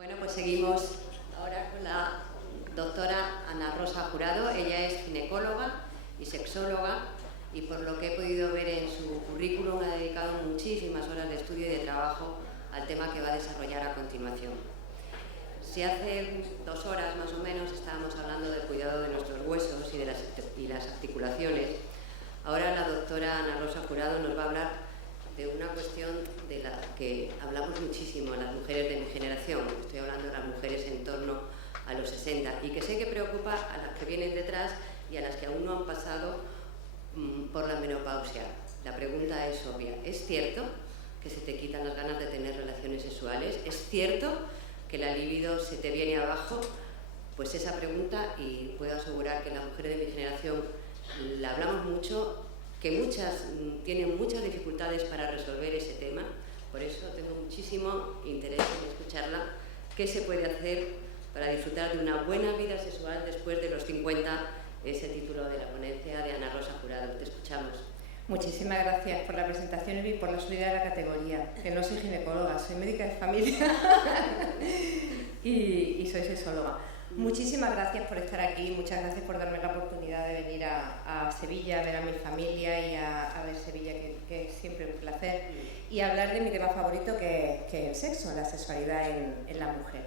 Bueno, pues seguimos ahora con la doctora Ana Rosa Jurado. Ella es ginecóloga y sexóloga y por lo que he podido ver en su currículum ha dedicado muchísimas horas de estudio y de trabajo al tema que va a desarrollar a continuación. Si hace 2 horas más o menos estábamos hablando del cuidado de nuestros huesos y de las articulaciones, ahora la doctora Ana Rosa Jurado nos va a hablar de una cuestión de la que hablamos muchísimo las mujeres de mi generación. Estoy hablando de las mujeres en torno a los 60 y que sé que preocupa a las que vienen detrás y a las que aún no han pasado por la menopausia. La pregunta es obvia. ¿Es cierto que se te quitan las ganas de tener relaciones sexuales? ¿Es cierto que la libido se te viene abajo? Pues esa pregunta, y puedo asegurar que las mujeres de mi generación la hablamos mucho, que muchas tienen muchas dificultades para resolver ese tema. Por eso tengo muchísimo interés en escucharla. ¿Qué se puede hacer para disfrutar de una buena vida sexual después de los 50? Ese título de la ponencia de Ana Rosa Jurado. Te escuchamos. Muchísimas gracias por la presentación y por la subida de la categoría. Que no soy ginecóloga, soy médica de familia y soy sexóloga. Muchísimas gracias por estar aquí, muchas gracias por darme la oportunidad de venir a Sevilla, a ver a mi familia y a ver Sevilla, que es siempre un placer, y hablar de mi tema favorito, que es el sexo, la sexualidad en la mujer.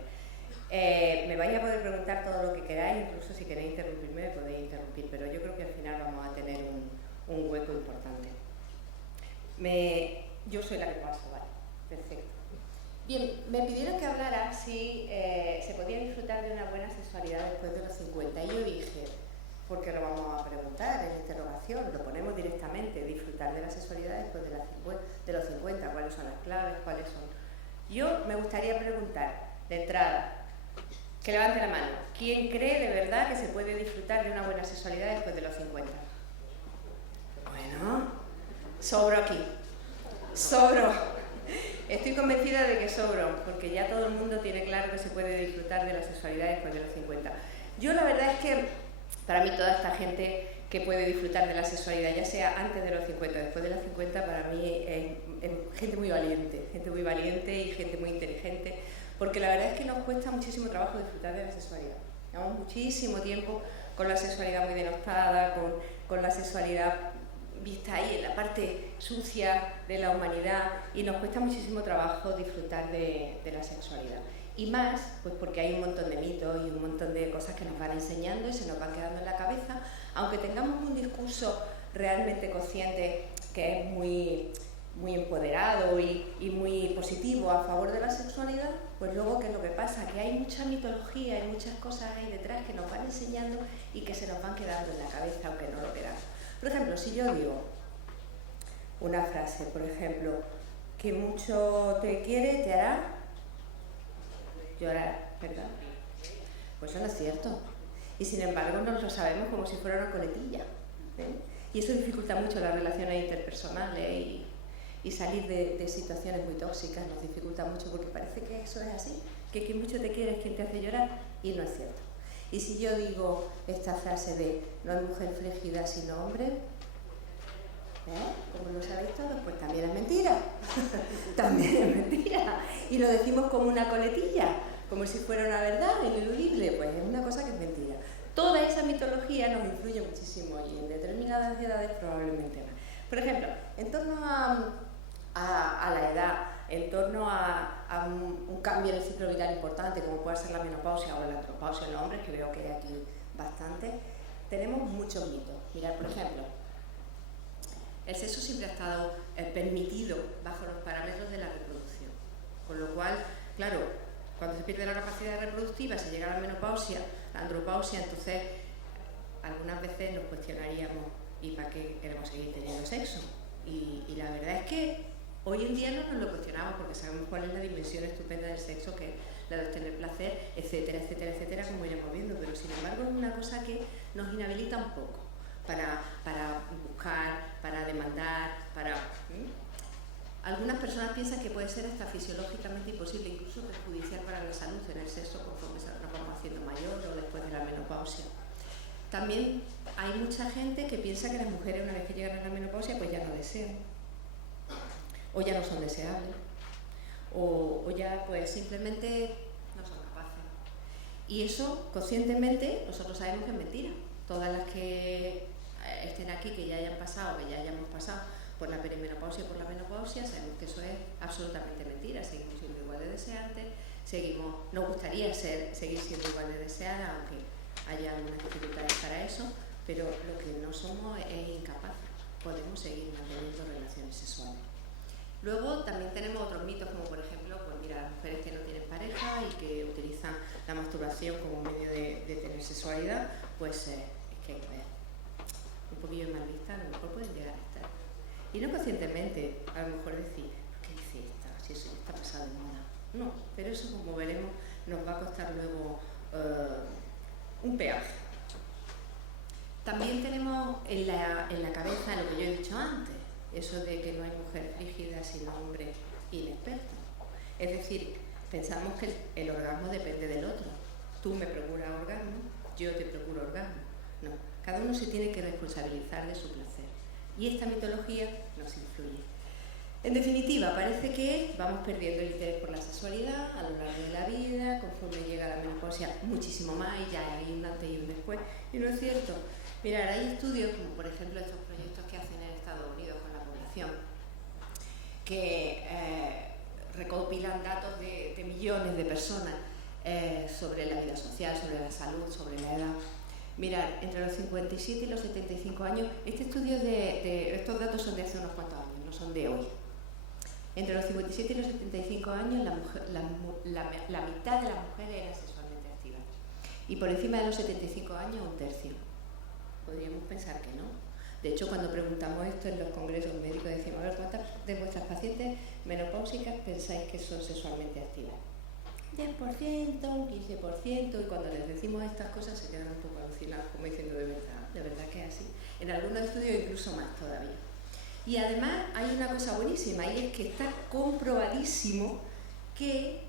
Me vais a poder preguntar todo lo que queráis, incluso si queréis interrumpirme me podéis interrumpir, pero yo creo que al final vamos a tener un hueco importante. Yo soy la que paso, vale, perfecto. Bien, me pidieron que hablara si se podía disfrutar de una buena sexualidad después de los 50 y yo dije, ¿por qué lo vamos a preguntar en la interrogación? Lo ponemos directamente, disfrutar de la sexualidad después de los 50, ¿cuáles son las claves? ¿Cuáles son? Yo me gustaría preguntar, de entrada, que levante la mano, ¿quién cree de verdad que se puede disfrutar de una buena sexualidad después de los 50? Bueno, sobro aquí, sobro. Estoy convencida de que sobro, porque ya todo el mundo tiene claro que se puede disfrutar de la sexualidad después de los 50. Yo la verdad es que, para mí toda esta gente que puede disfrutar de la sexualidad, ya sea antes de los 50 o después de los 50, para mí es gente muy valiente y gente muy inteligente, porque la verdad es que nos cuesta muchísimo trabajo disfrutar de la sexualidad. Llevamos muchísimo tiempo con la sexualidad muy denostada, con la sexualidad vista ahí en la parte sucia de la humanidad, y nos cuesta muchísimo trabajo disfrutar de la sexualidad. Y más, pues porque hay un montón de mitos y un montón de cosas que nos van enseñando y se nos van quedando en la cabeza, aunque tengamos un discurso realmente consciente que es muy empoderado y muy positivo a favor de la sexualidad, pues luego ¿qué es lo que pasa? Que hay mucha mitología, hay muchas cosas ahí detrás que nos van enseñando y que se nos van quedando en la cabeza aunque no lo queramos. Por ejemplo, si yo digo una frase, por ejemplo, que mucho te quiere te hará llorar, ¿verdad? Pues eso no es cierto. Y sin embargo nos lo sabemos como si fuera una coletilla, ¿eh? Y eso dificulta mucho las relaciones interpersonales y salir de situaciones muy tóxicas nos dificulta mucho, porque parece que eso es así, que quien mucho te quiere es quien te hace llorar, y no es cierto. Y si yo digo esta frase de no hay mujer frígida sino hombre, como lo sabéis todos, pues también es mentira. También es mentira. Y lo decimos como una coletilla, como si fuera una verdad ineludible, pues es una cosa que es mentira. Toda esa mitología nos influye muchísimo y en determinadas edades probablemente más. Por ejemplo, en torno a la edad, en torno a un cambio en el ciclo vital importante, como puede ser la menopausia o la andropausia en los hombres, que veo que hay aquí bastante, tenemos muchos mitos. Mirad, por ejemplo, el sexo siempre ha estado permitido bajo los parámetros de la reproducción, con lo cual, claro, cuando se pierde la capacidad reproductiva, se llega a la menopausia, la andropausia, entonces algunas veces nos cuestionaríamos ¿y para qué queremos seguir teniendo sexo? Y la verdad es que hoy en día no nos lo cuestionamos porque sabemos cuál es la dimensión estupenda del sexo, que es la de obtener placer, etcétera, etcétera, etcétera, como iremos viendo, pero sin embargo es una cosa que nos inhabilita un poco para buscar, para demandar, Algunas personas piensan que puede ser hasta fisiológicamente imposible, incluso perjudicial para la salud en el sexo conforme nos vamos haciendo mayor o después de la menopausia. También hay mucha gente que piensa que las mujeres una vez que llegan a la menopausia pues ya no desean, o ya no son deseables, o ya pues simplemente no Y eso, conscientemente, nosotros sabemos que es mentira. Todas las que estén aquí, que ya hayan pasado, que ya hayamos pasado por la perimenopausia y por la menopausia, sabemos que eso es absolutamente mentira. Seguimos siendo igual de deseantes, nos gustaría seguir siendo igual de deseadas, aunque haya algunas dificultades para eso, pero lo que no somos es incapaces. Podemos seguir manteniendo relaciones sexuales. Luego también tenemos otros mitos, como por ejemplo, pues mira, las mujeres que no tienen pareja y que utilizan la masturbación como medio de tener sexualidad, pues es que un poquillo mal vista, a lo mejor pueden llegar a estar. Y no conscientemente, a lo mejor decir, ¿qué dice esta? Si eso ya está pasado de moda. No, pero eso, como veremos, nos va a costar luego un peaje. También tenemos en la cabeza lo que yo he dicho antes, eso de que no hay mujer frígida sino hombre inexperto. Es decir, pensamos que el orgasmo depende del otro. Tú me procuras orgasmo, yo te procuro orgasmo. No, cada uno se tiene que responsabilizar de su placer. Y esta mitología nos influye. En definitiva, parece que vamos perdiendo el interés por la sexualidad a lo largo de la vida, conforme llega la menopausia muchísimo más, y ya hay un antes y un después. Y no es cierto. Mirad, hay estudios, como por ejemplo estos proyectos que hacen en Estados Unidos con la población, que recopilan datos de millones de personas sobre la vida social, sobre la salud, sobre la edad. Mirad, entre los 57 y los 75 años, estos datos son de hace unos cuantos años, no son de hoy. Entre los 57 y los 75 años, la mitad de las mujeres eran sexualmente activas. Y por encima de los 75 años, un tercio. Podríamos pensar que no. De hecho, cuando preguntamos esto en los congresos médicos, decimos, a ver, ¿cuántas de vuestras pacientes menopáusicas pensáis que son sexualmente activas? 10%, un 15%, y cuando les decimos estas cosas se quedan un poco alucinados, como diciendo, de verdad que es así. En algunos estudios incluso más todavía. Y además hay una cosa buenísima, y es que está comprobadísimo que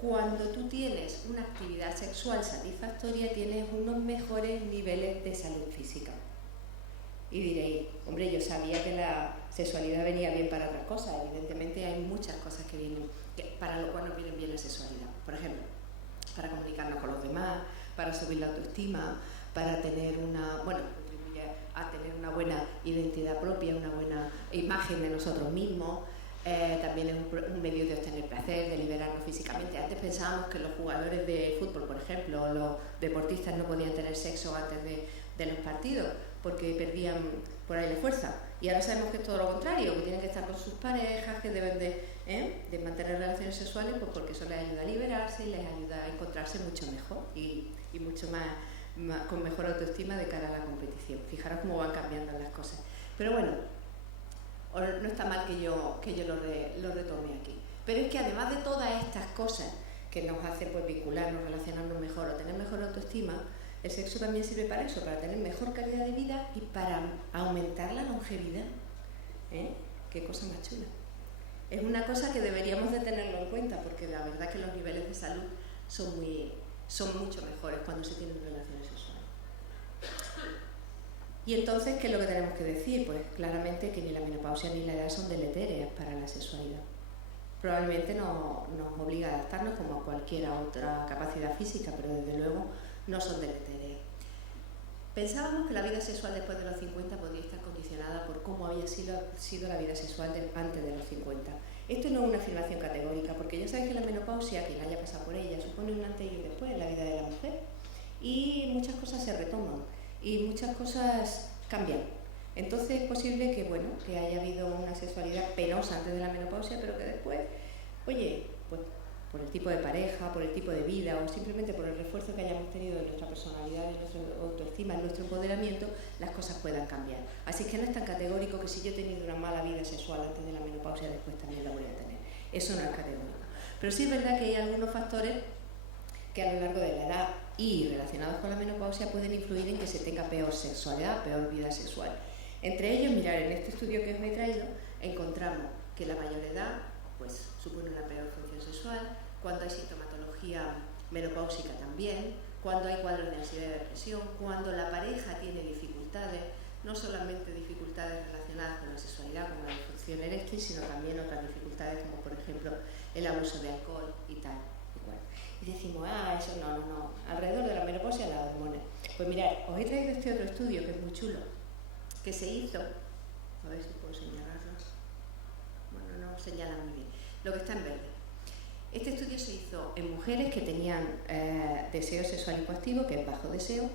cuando tú tienes una actividad sexual satisfactoria tienes unos mejores niveles de salud física. Y diréis, hombre, yo sabía que la sexualidad venía bien para otras cosas. Evidentemente hay muchas cosas para lo cual nos viene bien la sexualidad. Por ejemplo, para comunicarnos con los demás, para subir la autoestima, para tener contribuye a tener una buena identidad propia, una buena imagen de nosotros mismos. También es un medio de obtener placer, de liberarnos físicamente. Antes pensábamos que los jugadores de fútbol, por ejemplo, o los deportistas no podían tener sexo antes de los partidos porque perdían por ahí la fuerza. Y ahora sabemos que es todo lo contrario, que tienen que estar con sus parejas, que deben de mantener relaciones sexuales, pues porque eso les ayuda a liberarse y les ayuda a encontrarse mucho mejor y mucho más con mejor autoestima de cara a la competición. Fijaros cómo van cambiando las cosas. Pero bueno, no está mal que yo lo retome aquí. Pero es que además de todas estas cosas que nos hacen pues vincularnos, relacionarnos mejor o tener mejor autoestima, el sexo también sirve para eso, para tener mejor calidad de vida y para aumentar la longevidad. Qué cosa más chula. Es una cosa que deberíamos de tenerlo en cuenta, porque la verdad es que los niveles de salud son mucho mejores cuando se tienen relaciones sexuales. Y entonces, ¿qué es lo que tenemos que decir? Pues claramente que ni la menopausia ni la edad son deletéreas para la sexualidad. Probablemente nos obliga a adaptarnos como a cualquier otra capacidad física, pero desde luego no son deletéreas. Pensábamos que la vida sexual después de los 50 podría estar condicionada por cómo había sido la vida sexual antes de los 50. Esto no es una afirmación categórica, porque ya sabéis que la menopausia, quien haya pasado por ella, supone un antes y un después en la vida de la mujer. Y muchas cosas se retoman y muchas cosas cambian. Entonces es posible que haya habido una sexualidad penosa antes de la menopausia, pero que después, pues por el tipo de pareja, por el tipo de vida o simplemente por el refuerzo que hayamos tenido en nuestra personalidad, en nuestra autoestima, en nuestro empoderamiento, las cosas puedan cambiar. Así que no es tan categórico que si yo he tenido una mala vida sexual antes de la menopausia, después también la voy a tener. Eso no es categórico. Pero sí es verdad que hay algunos factores que a lo largo de la edad y relacionados con la menopausia pueden influir en que se tenga peor sexualidad, peor vida sexual. Entre ellos, mirad, en este estudio que os he traído, encontramos que la mayor edad pues supone una peor función sexual, cuando hay sintomatología menopáusica también, cuando hay cuadros de ansiedad y depresión, cuando la pareja tiene dificultades, no solamente dificultades relacionadas con la sexualidad, como la disfunción eréctil, sino también otras dificultades como por ejemplo el abuso de alcohol y tal. Y decimos, eso no, alrededor de la menopausia las hormonas. Pues mirad, os he traído este otro estudio que es muy chulo, que se hizo, a ver si puedo señalarlo, bueno, no señala muy bien, lo que está en verde. Este estudio se hizo en mujeres que tenían deseo sexual hipoactivo, que es bajo deseo,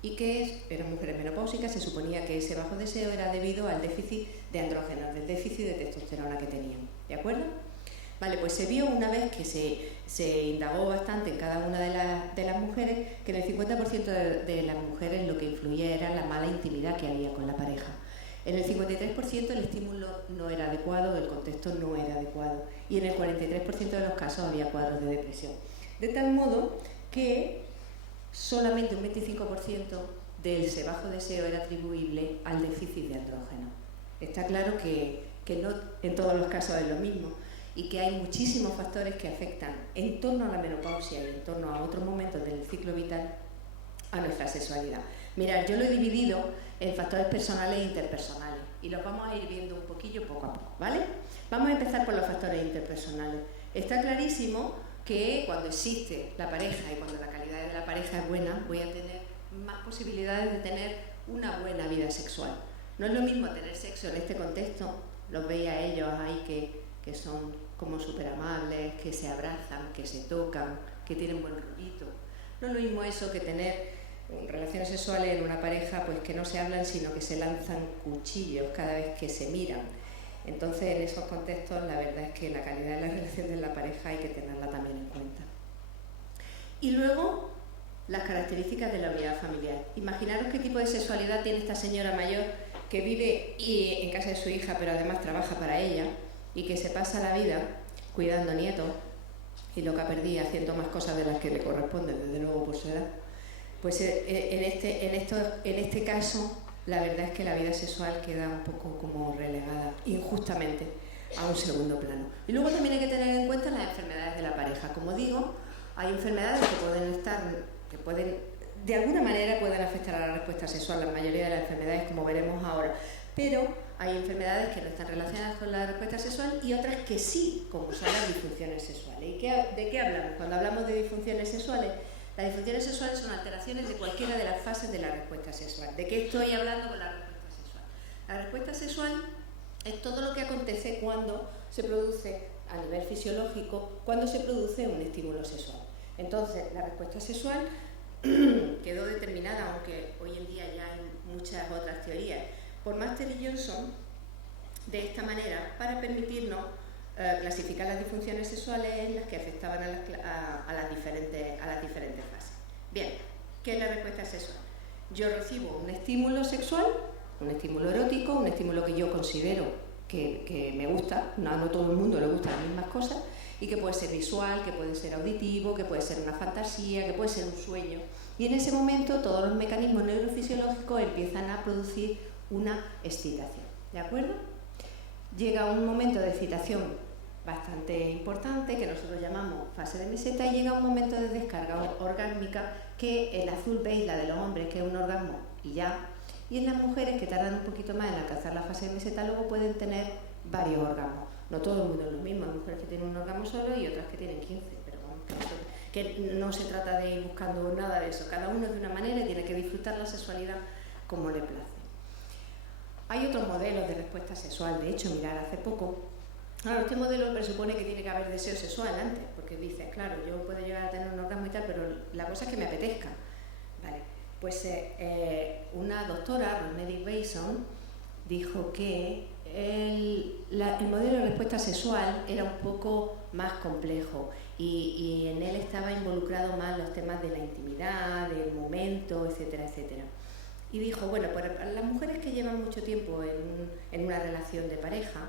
y que eran mujeres menopáusicas. Se suponía que ese bajo deseo era debido al déficit de andrógenos, del déficit de testosterona que tenían, ¿de acuerdo? Vale, pues se vio una vez que se indagó bastante en cada una de las mujeres, que en el 50% de las mujeres lo que influía era la mala intimidad que había con la pareja. En el 53% el estímulo no era adecuado, el contexto no era adecuado, y en el 43% de los casos había cuadros de depresión. De tal modo que solamente un 25% de ese bajo deseo era atribuible al déficit de andrógeno. Está claro que no en todos los casos es lo mismo y que hay muchísimos factores que afectan en torno a la menopausia y en torno a otros momentos del ciclo vital a nuestra sexualidad. Mirad, yo lo he dividido en factores personales e interpersonales y los vamos a ir viendo un poquillo poco a poco, ¿vale? Vamos a empezar por los factores interpersonales. Está clarísimo que cuando existe la pareja y cuando la calidad de la pareja es buena, voy a tener más posibilidades de tener una buena vida sexual. No es lo mismo tener sexo en este contexto, los veis a ellos ahí que son como súper amables, que se abrazan, que se tocan, que tienen buen rollito. No es lo mismo eso que tener relaciones sexuales en una pareja pues que no se hablan sino que se lanzan cuchillos cada vez que se miran. Entonces, en esos contextos, la verdad es que la calidad de la relación de la pareja hay que tenerla también en cuenta. Y luego, las características de la unidad familiar. Imaginaros qué tipo de sexualidad tiene esta señora mayor que vive en casa de su hija, pero además trabaja para ella y que se pasa la vida cuidando nietos y lo que perdí haciendo más cosas de las que le corresponden, desde luego por su edad. Pues en este caso, la verdad es que la vida sexual queda un poco como relegada, injustamente, a un segundo plano. Y luego también hay que tener en cuenta las enfermedades de la pareja. Como digo, hay enfermedades que pueden de alguna manera pueden afectar a la respuesta sexual, la mayoría de las enfermedades, como veremos ahora. Pero hay enfermedades que no están relacionadas con la respuesta sexual y otras que sí, como son las disfunciones sexuales. ¿Y de qué hablamos? Cuando hablamos de disfunciones sexuales, las disfunciones sexuales son alteraciones de cualquiera de las fases de la respuesta sexual. ¿De qué estoy hablando con la respuesta sexual? La respuesta sexual es todo lo que acontece cuando se produce, a nivel fisiológico, cuando se produce un estímulo sexual. Entonces, la respuesta sexual quedó determinada, aunque hoy en día ya hay muchas otras teorías, por Master y Johnson, de esta manera, para permitirnos clasificar las disfunciones sexuales en las que afectaban a las diferentes fases. Bien, ¿qué es la respuesta sexual? Yo recibo un estímulo sexual, un estímulo erótico, un estímulo que yo considero que me gusta, no a todo el mundo le gustan las mismas cosas, y que puede ser visual, que puede ser auditivo, que puede ser una fantasía, que puede ser un sueño. Y en ese momento todos los mecanismos neurofisiológicos empiezan a producir una excitación, ¿de acuerdo? Llega un momento de excitación bastante importante, que nosotros llamamos fase de meseta, y llega un momento de descarga orgásmica, que el azul veis la de los hombres, que es un orgasmo y ya, y en las mujeres que tardan un poquito más en alcanzar la fase de meseta, luego pueden tener varios orgasmos. No todo el mundo es lo mismo, hay mujeres que tienen un orgasmo solo y otras que tienen 15, pero vamos, que no se trata de ir buscando nada de eso, cada uno es de una manera y tiene que disfrutar la sexualidad como le place. Hay otros modelos de respuesta sexual, de hecho, mirad, hace poco, claro, este modelo presupone que tiene que haber deseo sexual antes, porque dices, claro, yo puedo llegar a tener un orgasmo y tal, pero la cosa es que me apetezca. Vale, pues una doctora, Rosemary Bason, dijo que el modelo de respuesta sexual era un poco más complejo y en él estaba involucrado más los temas de la intimidad, del momento, etcétera, etcétera. Y dijo, bueno, pues las mujeres que llevan mucho tiempo en una relación de pareja,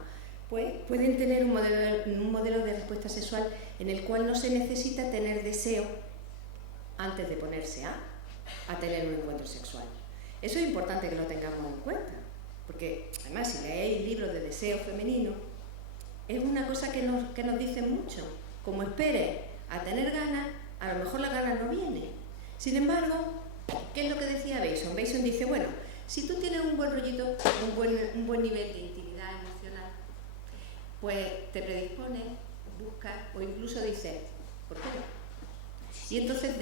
pues pueden tener un modelo de respuesta sexual en el cual no se necesita tener deseo antes de ponerse a tener un encuentro sexual. Eso es importante que lo tengamos en cuenta, porque además si leéis libros de deseo femenino, es una cosa que nos dicen mucho. Como esperes a tener ganas, a lo mejor la ganas no viene. Sin embargo, ¿qué es lo que decía Bason? Bason dice, bueno, si tú tienes un buen rollito, un buen nivel de intimidad emocional, pues te predispones, buscas o incluso dices, ¿por qué no? Y entonces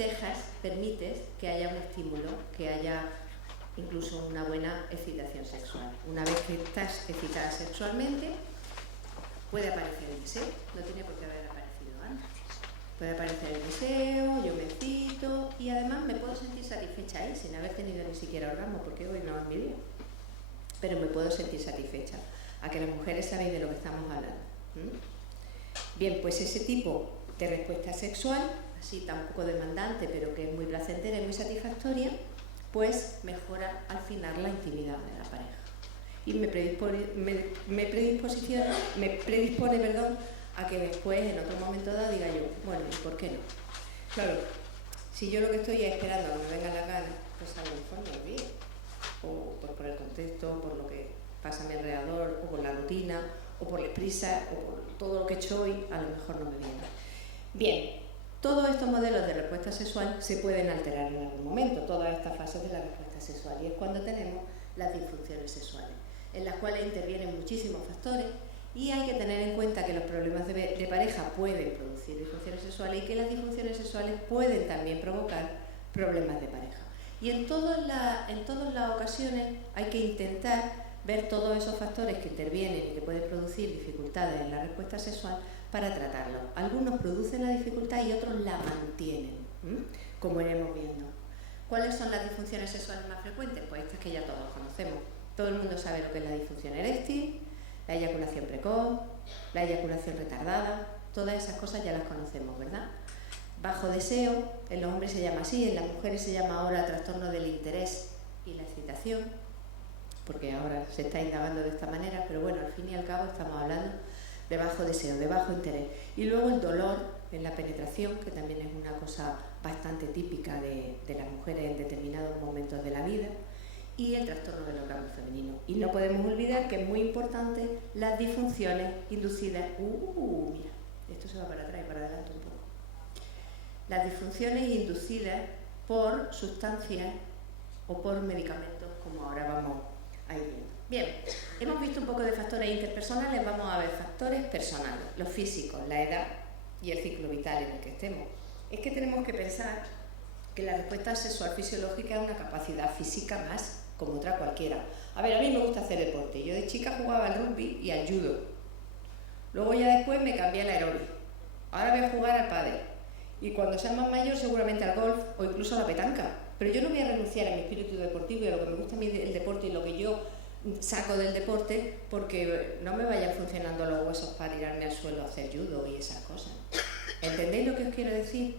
permites que haya un estímulo, que haya incluso una buena excitación sexual. Una vez que estás excitada sexualmente, puede aparecer el deseo, no tiene por qué haber aparecido antes. Puede aparecer el deseo, yo me excito y además me puedo sentir satisfecha ahí sin haber tenido ni siquiera orgasmo, porque hoy no es mi día. Pero me puedo sentir satisfecha. A que las mujeres sabéis de lo que estamos hablando. Bien, pues ese tipo de respuesta sexual, así tan poco demandante, pero que es muy placentera y muy satisfactoria, pues mejora al final la intimidad de la pareja. Y me predispone, a que después, en otro momento dado, diga yo, bueno, ¿y por qué no? Claro, si yo lo que estoy es esperando a que me vengan las ganas, pues a lo mejor no es bien. O pues por el contexto, por lo que pasa a mi alrededor, o por la rutina, o por la prisa, o por todo lo que he hecho hoy, a lo mejor no me viene. Bien, todos estos modelos de respuesta sexual se pueden alterar en algún momento, todas estas fases de la respuesta sexual, y es cuando tenemos las disfunciones sexuales, en las cuales intervienen muchísimos factores y hay que tener en cuenta que los problemas de pareja pueden producir disfunciones sexuales y que las disfunciones sexuales pueden también provocar problemas de pareja. Y en todas las ocasiones hay que intentar ver todos esos factores que intervienen y que pueden producir dificultades en la respuesta sexual para tratarlos. Algunos producen la dificultad y otros la mantienen, como iremos viendo. ¿Cuáles son las disfunciones sexuales más frecuentes? Pues estas que ya todos conocemos. Todo el mundo sabe lo que es la disfunción eréctil, la eyaculación precoz, la eyaculación retardada, todas esas cosas ya las conocemos, ¿verdad? Bajo deseo, en los hombres se llama así, en las mujeres se llama ahora trastorno del interés y la excitación, porque ahora se está indagando de esta manera, pero bueno, al fin y al cabo estamos hablando de bajo deseo, de bajo interés. Y luego el dolor en la penetración, que también es una cosa bastante típica de las mujeres en determinados momentos de la vida, y el trastorno del orgasmo femenino. Y no podemos olvidar que es muy importante las disfunciones inducidas. Mira, esto se va para atrás y para adelante un poco. Las disfunciones inducidas por sustancias o por medicamentos, como ahora vamos a ir viendo. Bien, hemos visto un poco de factores interpersonales, vamos a ver factores personales, los físicos, la edad y el ciclo vital en el que estemos. Es que tenemos que pensar que la respuesta sexual fisiológica es una capacidad física más como otra cualquiera. A ver, a mí me gusta hacer deporte. Yo de chica jugaba al rugby y al judo. Luego ya después me cambié al aeróbic. Ahora voy a jugar al pádel. Y cuando sea más mayor seguramente al golf o incluso a la petanca. Pero yo no voy a renunciar a mi espíritu deportivo y a lo que me gusta a mí el deporte y lo que yo saco del deporte, porque no me vayan funcionando los huesos para tirarme al suelo a hacer judo y esas cosas. ¿Entendéis lo que os quiero decir?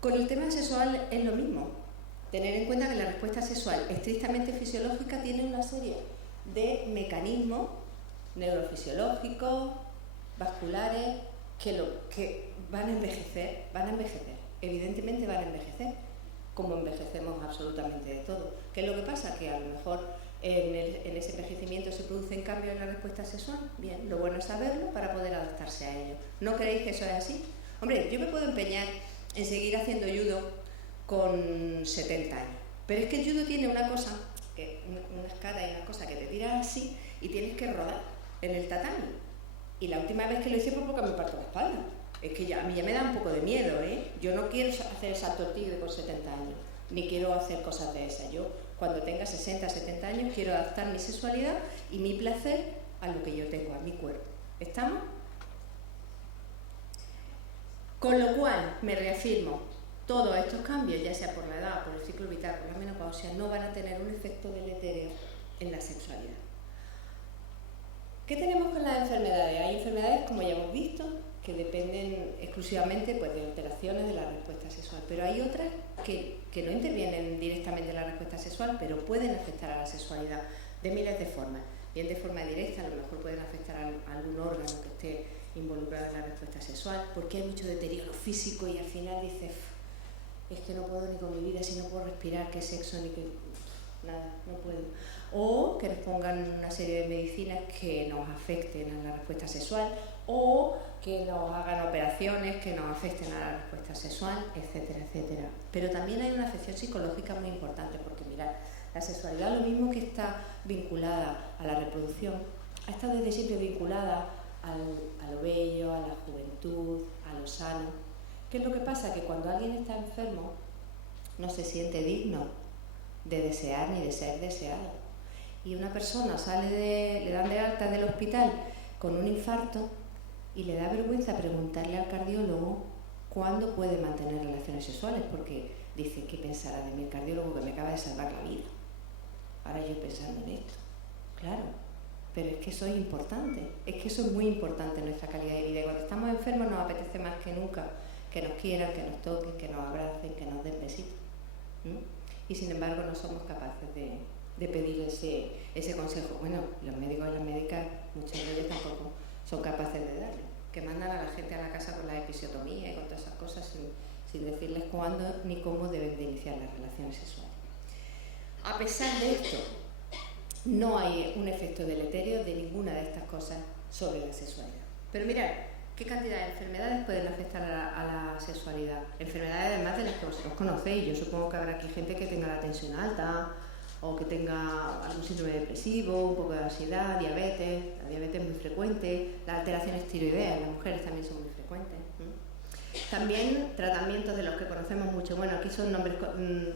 Con el tema sexual es lo mismo. Tener en cuenta que la respuesta sexual estrictamente fisiológica tiene una serie de mecanismos neurofisiológicos, vasculares, que van a envejecer, evidentemente van a envejecer, como envejecemos absolutamente de todo. ¿Qué es lo que pasa? Que a lo mejor en ese envejecimiento se producen cambios en la respuesta sexual. Bien, lo bueno es saberlo para poder adaptarse a ello. ¿No creéis que eso es así? Hombre, yo me puedo empeñar en seguir haciendo judo con 70 años, pero es que el judo tiene una cosa, una escala y una cosa que te tiras así y tienes que rodar en el tatami. Y la última vez que lo hice fue porque me parto la espalda. Es que a mí ya me da un poco de miedo, ¿eh? Yo no quiero hacer el salto al tigre con 70 años, ni quiero hacer cosas de esas. Yo, cuando tenga 60, 70 años, quiero adaptar mi sexualidad y mi placer a lo que yo tengo, a mi cuerpo. ¿Estamos? Con lo cual, me reafirmo, todos estos cambios, ya sea por la edad, por el ciclo vital, por la menopausia, no van a tener un efecto deletérea en la sexualidad. ¿Qué tenemos con las enfermedades? Hay enfermedades, como ya hemos visto, que dependen exclusivamente pues, de alteraciones de la respuesta sexual, pero hay otras que no intervienen directamente en la respuesta sexual, pero pueden afectar a la sexualidad de miles de formas. Bien de forma directa, a lo mejor pueden afectar a algún órgano que esté involucrado en la respuesta sexual, porque hay mucho deterioro físico y al final dices, es que no puedo ni con mi vida, si no puedo respirar, qué sexo, ni qué... nada, no puedo. O que nos pongan una serie de medicinas que nos afecten a la respuesta sexual, o que nos hagan operaciones que nos afecten a la respuesta sexual, etcétera, etcétera. Pero también hay una afección psicológica muy importante, porque mirad, la sexualidad, lo mismo que está vinculada a la reproducción, ha estado desde siempre vinculada a lo bello, a la juventud, a lo sano, ¿Qué es lo que pasa? Que cuando alguien está enfermo no se siente digno de desear ni de ser deseado. Y una persona le dan de alta del hospital con un infarto y le da vergüenza preguntarle al cardiólogo cuándo puede mantener relaciones sexuales, porque dice, ¿qué pensará de mí el cardiólogo que me acaba de salvar la vida? Ahora yo pensando en esto. Claro, pero es que eso es importante, es que eso es muy importante en nuestra calidad de vida. Y cuando estamos enfermos nos apetece más que nunca que nos quieran, que nos toquen, que nos abracen, que nos den besitos. Y sin embargo no somos capaces de pedir ese consejo. Bueno, los médicos y las médicas, muchos de ellos tampoco son capaces de darlo, que mandan a la gente a la casa con la episiotomía y con todas esas cosas sin decirles cuándo ni cómo deben de iniciar las relaciones sexuales. A pesar de esto, no hay un efecto deleterio de ninguna de estas cosas sobre la sexualidad. Pero mirad, ¿qué cantidad de enfermedades pueden afectar a la sexualidad? Enfermedades además de las que vosotros conocéis. Yo supongo que habrá aquí gente que tenga la tensión alta o que tenga algún síndrome depresivo, un poco de ansiedad, diabetes. La diabetes es muy frecuente, las alteraciones tiroideas en las mujeres también son muy frecuentes. También tratamientos de los que conocemos mucho. Bueno, aquí son nombres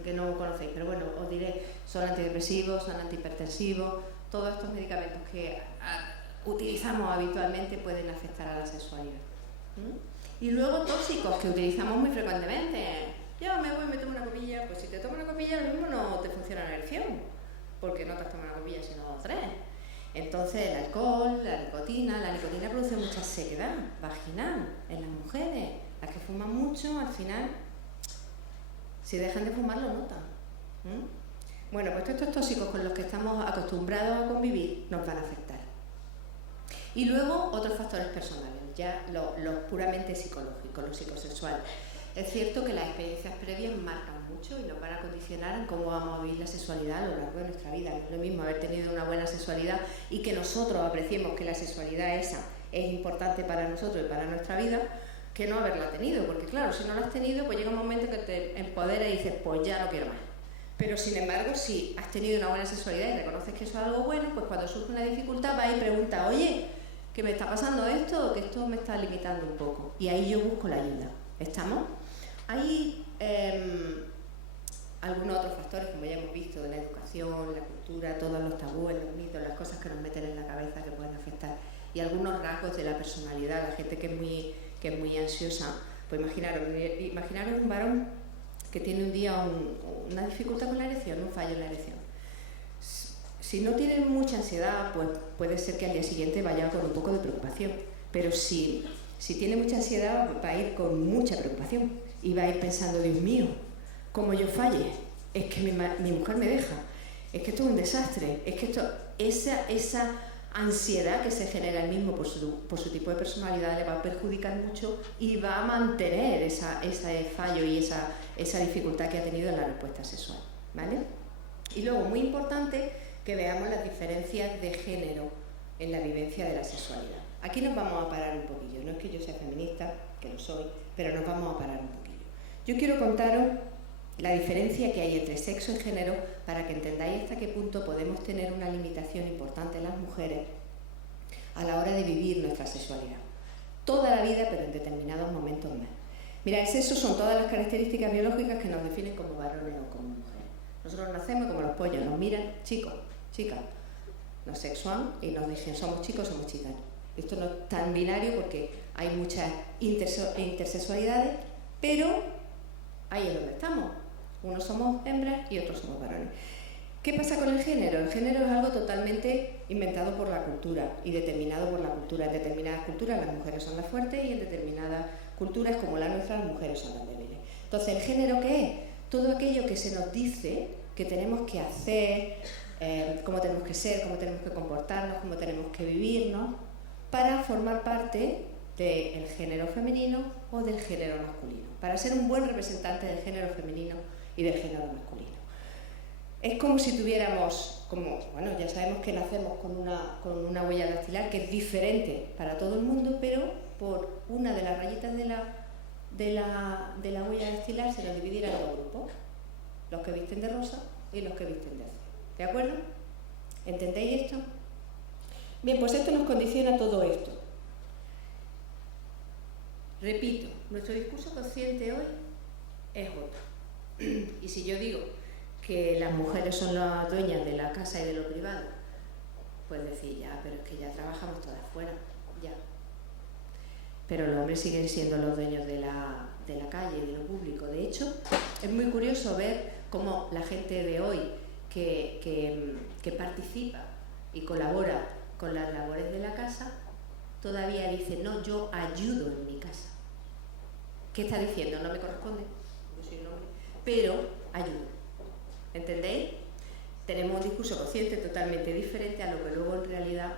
que no conocéis, pero bueno, os diré, son antidepresivos, son antihipertensivos, todos estos medicamentos que utilizamos habitualmente pueden afectar a la sexualidad. Y luego tóxicos que utilizamos muy frecuentemente. Yo me voy y me tomo una copilla, pues si te tomas una copilla lo mismo no te funciona la erección, porque no te has tomado una copilla sino 3. Entonces el alcohol, la nicotina produce mucha sequedad vaginal en las mujeres. Las que fuman mucho, al final, si dejan de fumar, lo notan. Bueno, pues todos estos tóxicos con los que estamos acostumbrados a convivir nos van a afectar. Y luego otros factores personales, ya los puramente psicológicos, los psicosexuales. Es cierto que las experiencias previas marcan mucho y nos van a condicionar en cómo vamos a vivir la sexualidad a lo largo de nuestra vida. No es lo mismo haber tenido una buena sexualidad y que nosotros apreciemos que la sexualidad esa es importante para nosotros y para nuestra vida, que no haberla tenido, porque claro, si no la has tenido, pues llega un momento que te empodera y dices, pues ya no quiero más. Pero sin embargo, si has tenido una buena sexualidad y reconoces que eso es algo bueno, pues cuando surge una dificultad vas y preguntas, oye, ¿qué me está pasando esto? Que esto me está limitando un poco. Y ahí yo busco la ayuda. ¿Estamos? Hay algunos otros factores, como ya hemos visto, de la educación, la cultura, todos los tabúes, los mitos, las cosas que nos meten en la cabeza que pueden afectar. Y algunos rasgos de la personalidad, la gente que es muy ansiosa. Pues imaginaros un varón que tiene un día una dificultad con la erección, un fallo en la erección. Si no tiene mucha ansiedad, pues puede ser que al día siguiente vaya con un poco de preocupación. Pero si tiene mucha ansiedad, va a ir con mucha preocupación y va a ir pensando, Dios mío, como yo falle, es que mi mujer me deja, es que esto es un desastre, es que esa ansiedad que se genera él mismo por su tipo de personalidad le va a perjudicar mucho y va a mantener ese fallo y esa dificultad que ha tenido en la respuesta sexual, ¿vale? Y luego, muy importante, que veamos las diferencias de género en la vivencia de la sexualidad. Aquí nos vamos a parar un poquillo, no es que yo sea feminista, que lo soy, pero nos vamos a parar un poquillo. Yo quiero contaros la diferencia que hay entre sexo y género para que entendáis hasta qué punto podemos tener una limitación importante en las mujeres a la hora de vivir nuestra sexualidad. Toda la vida, pero en determinados momentos más. Mira, el sexo son todas las características biológicas que nos definen como varones o como mujeres. Nosotros nacemos como los pollos, nos miran, chicos, chicas, nos sexuan y nos dicen somos chicos, somos chicas. Esto no es tan binario porque hay muchas intersexualidades, pero ahí es donde estamos. Unos somos hembras y otros somos varones. ¿Qué pasa con el género? El género es algo totalmente inventado por la cultura y determinado por la cultura. En determinadas culturas las mujeres son las fuertes y en determinadas culturas como la nuestra las mujeres son las débiles. Entonces, ¿el género qué es? Todo aquello que se nos dice que tenemos que hacer, cómo tenemos que ser, cómo tenemos que comportarnos, cómo tenemos que vivirnos para formar parte del género femenino o del género masculino, para ser un buen representante del género femenino y del género masculino. Es como si tuviéramos, bueno, ya sabemos que nacemos con una huella dactilar que es diferente para todo el mundo, pero por una de las rayitas de la huella dactilar se nos dividirá en dos grupos, los que visten de rosa y los que visten de azul. ¿De acuerdo? ¿Entendéis esto? Bien, pues esto nos condiciona todo esto. Repito, nuestro discurso consciente hoy es otro. Y si yo digo que las mujeres son las dueñas de la casa y de lo privado, pues decir, ya, pero es que ya trabajamos todas fuera, ya. Pero los hombres siguen siendo los dueños de la calle y de lo público. De hecho, es muy curioso ver cómo la gente de hoy que participa y colabora con las labores de la casa, todavía dice, no, yo ayudo en mi casa. ¿Qué está diciendo? No me corresponde, yo soy un hombre, pero ayudo. ¿Entendéis? Tenemos un discurso consciente totalmente diferente a lo que luego en realidad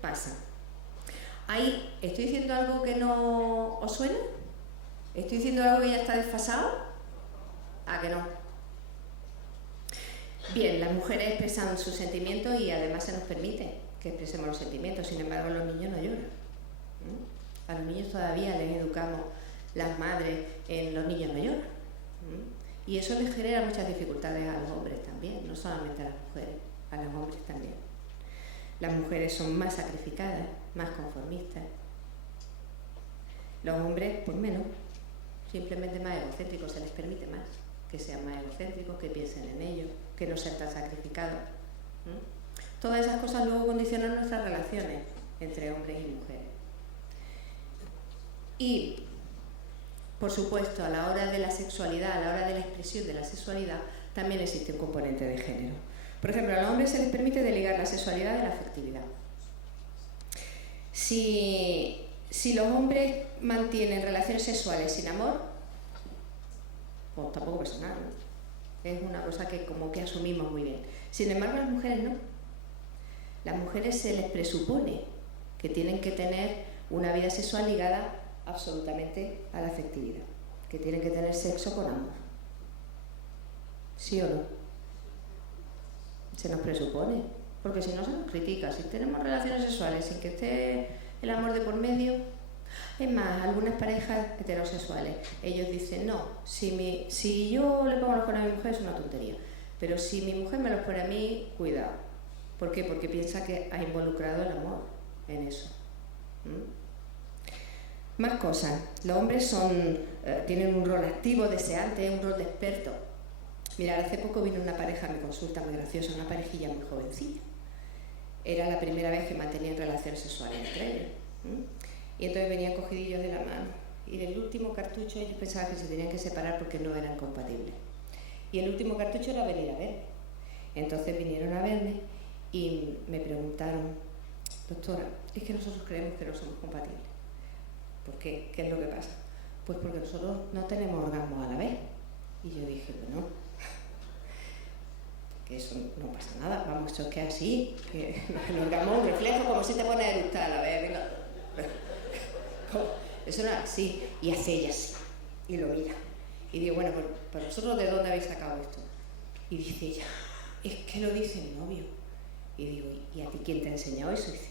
pasa. Ahí, ¿estoy diciendo algo que no os suena? ¿Estoy diciendo algo que ya está desfasado? ¿A que no? Bien, las mujeres expresan sus sentimientos y además se nos permite que expresemos los sentimientos. Sin embargo, los niños no lloran. A los niños todavía les educamos las madres en los niños no lloran. Y eso les genera muchas dificultades a los hombres también, no solamente a las mujeres, a los hombres también. Las mujeres son más sacrificadas, más conformistas. Los hombres, pues menos, simplemente más egocéntricos, se les permite más que sean más egocéntricos, que piensen en ellos, que no sean tan sacrificados. Todas esas cosas luego condicionan nuestras relaciones entre hombres y mujeres. Y, por supuesto, a la hora de la sexualidad, a la hora de la expresión de la sexualidad, también existe un componente de género. Por ejemplo, a los hombres se les permite desligar la sexualidad de la afectividad. Si los hombres mantienen relaciones sexuales sin amor, pues tampoco pasa nada, ¿no? Es una cosa que como que asumimos muy bien. Sin embargo, las mujeres no. Las mujeres se les presupone que tienen que tener una vida sexual ligada absolutamente a la afectividad, que tienen que tener sexo con amor. ¿Sí o no? Se nos presupone, porque si no se nos critica. Si tenemos relaciones sexuales sin que esté el amor de por medio, es más, algunas parejas heterosexuales, ellos dicen, no, si yo le pongo los cuernos a mi mujer es una tontería, pero si mi mujer me los pone a mí, cuidado. ¿Por qué? Porque piensa que ha involucrado el amor en eso. Más cosas. Los hombres tienen un rol activo, deseante, un rol de experto. Mirad, hace poco vino una pareja a mi consulta muy graciosa, una parejilla muy jovencilla. Era la primera vez que mantenían relaciones sexuales entre ellos. Y entonces venían cogidillos de la mano. Y del último cartucho ellos pensaban que se tenían que separar porque no eran compatibles. Y el último cartucho era venir a ver. Entonces vinieron a verme y me preguntaron, doctora, es que nosotros creemos que no somos compatibles. ¿Por qué? ¿Qué es lo que pasa? Pues porque nosotros no tenemos orgasmos a la vez. Y yo dije, bueno, que eso no pasa nada, vamos, eso es que así, que el orgasmo es un reflejo, como si te pones a eructar a la vez. Eso no es así. Y hace ella así, y lo mira. Y digo, bueno, pues para vosotros, ¿de dónde habéis sacado esto? Y dice ella, es que lo dice mi novio. Y digo, ¿y a ti quién te ha enseñado eso? Y dice,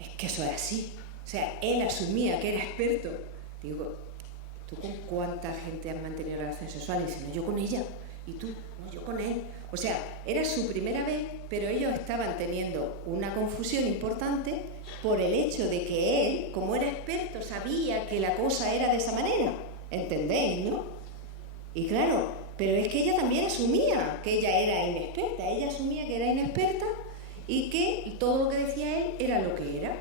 es que eso es así. O sea, él asumía que era experto. Digo, ¿tú con cuánta gente has mantenido relaciones sexuales? Y dice, no, yo con ella. ¿Y tú? No, yo con él. O sea, era su primera vez, pero ellos estaban teniendo una confusión importante por el hecho de que él, como era experto, sabía que la cosa era de esa manera. ¿Entendéis, no? Y claro, pero es que ella también asumía que ella era inexperta. Ella asumía que era inexperta y que todo lo que decía él era lo que era.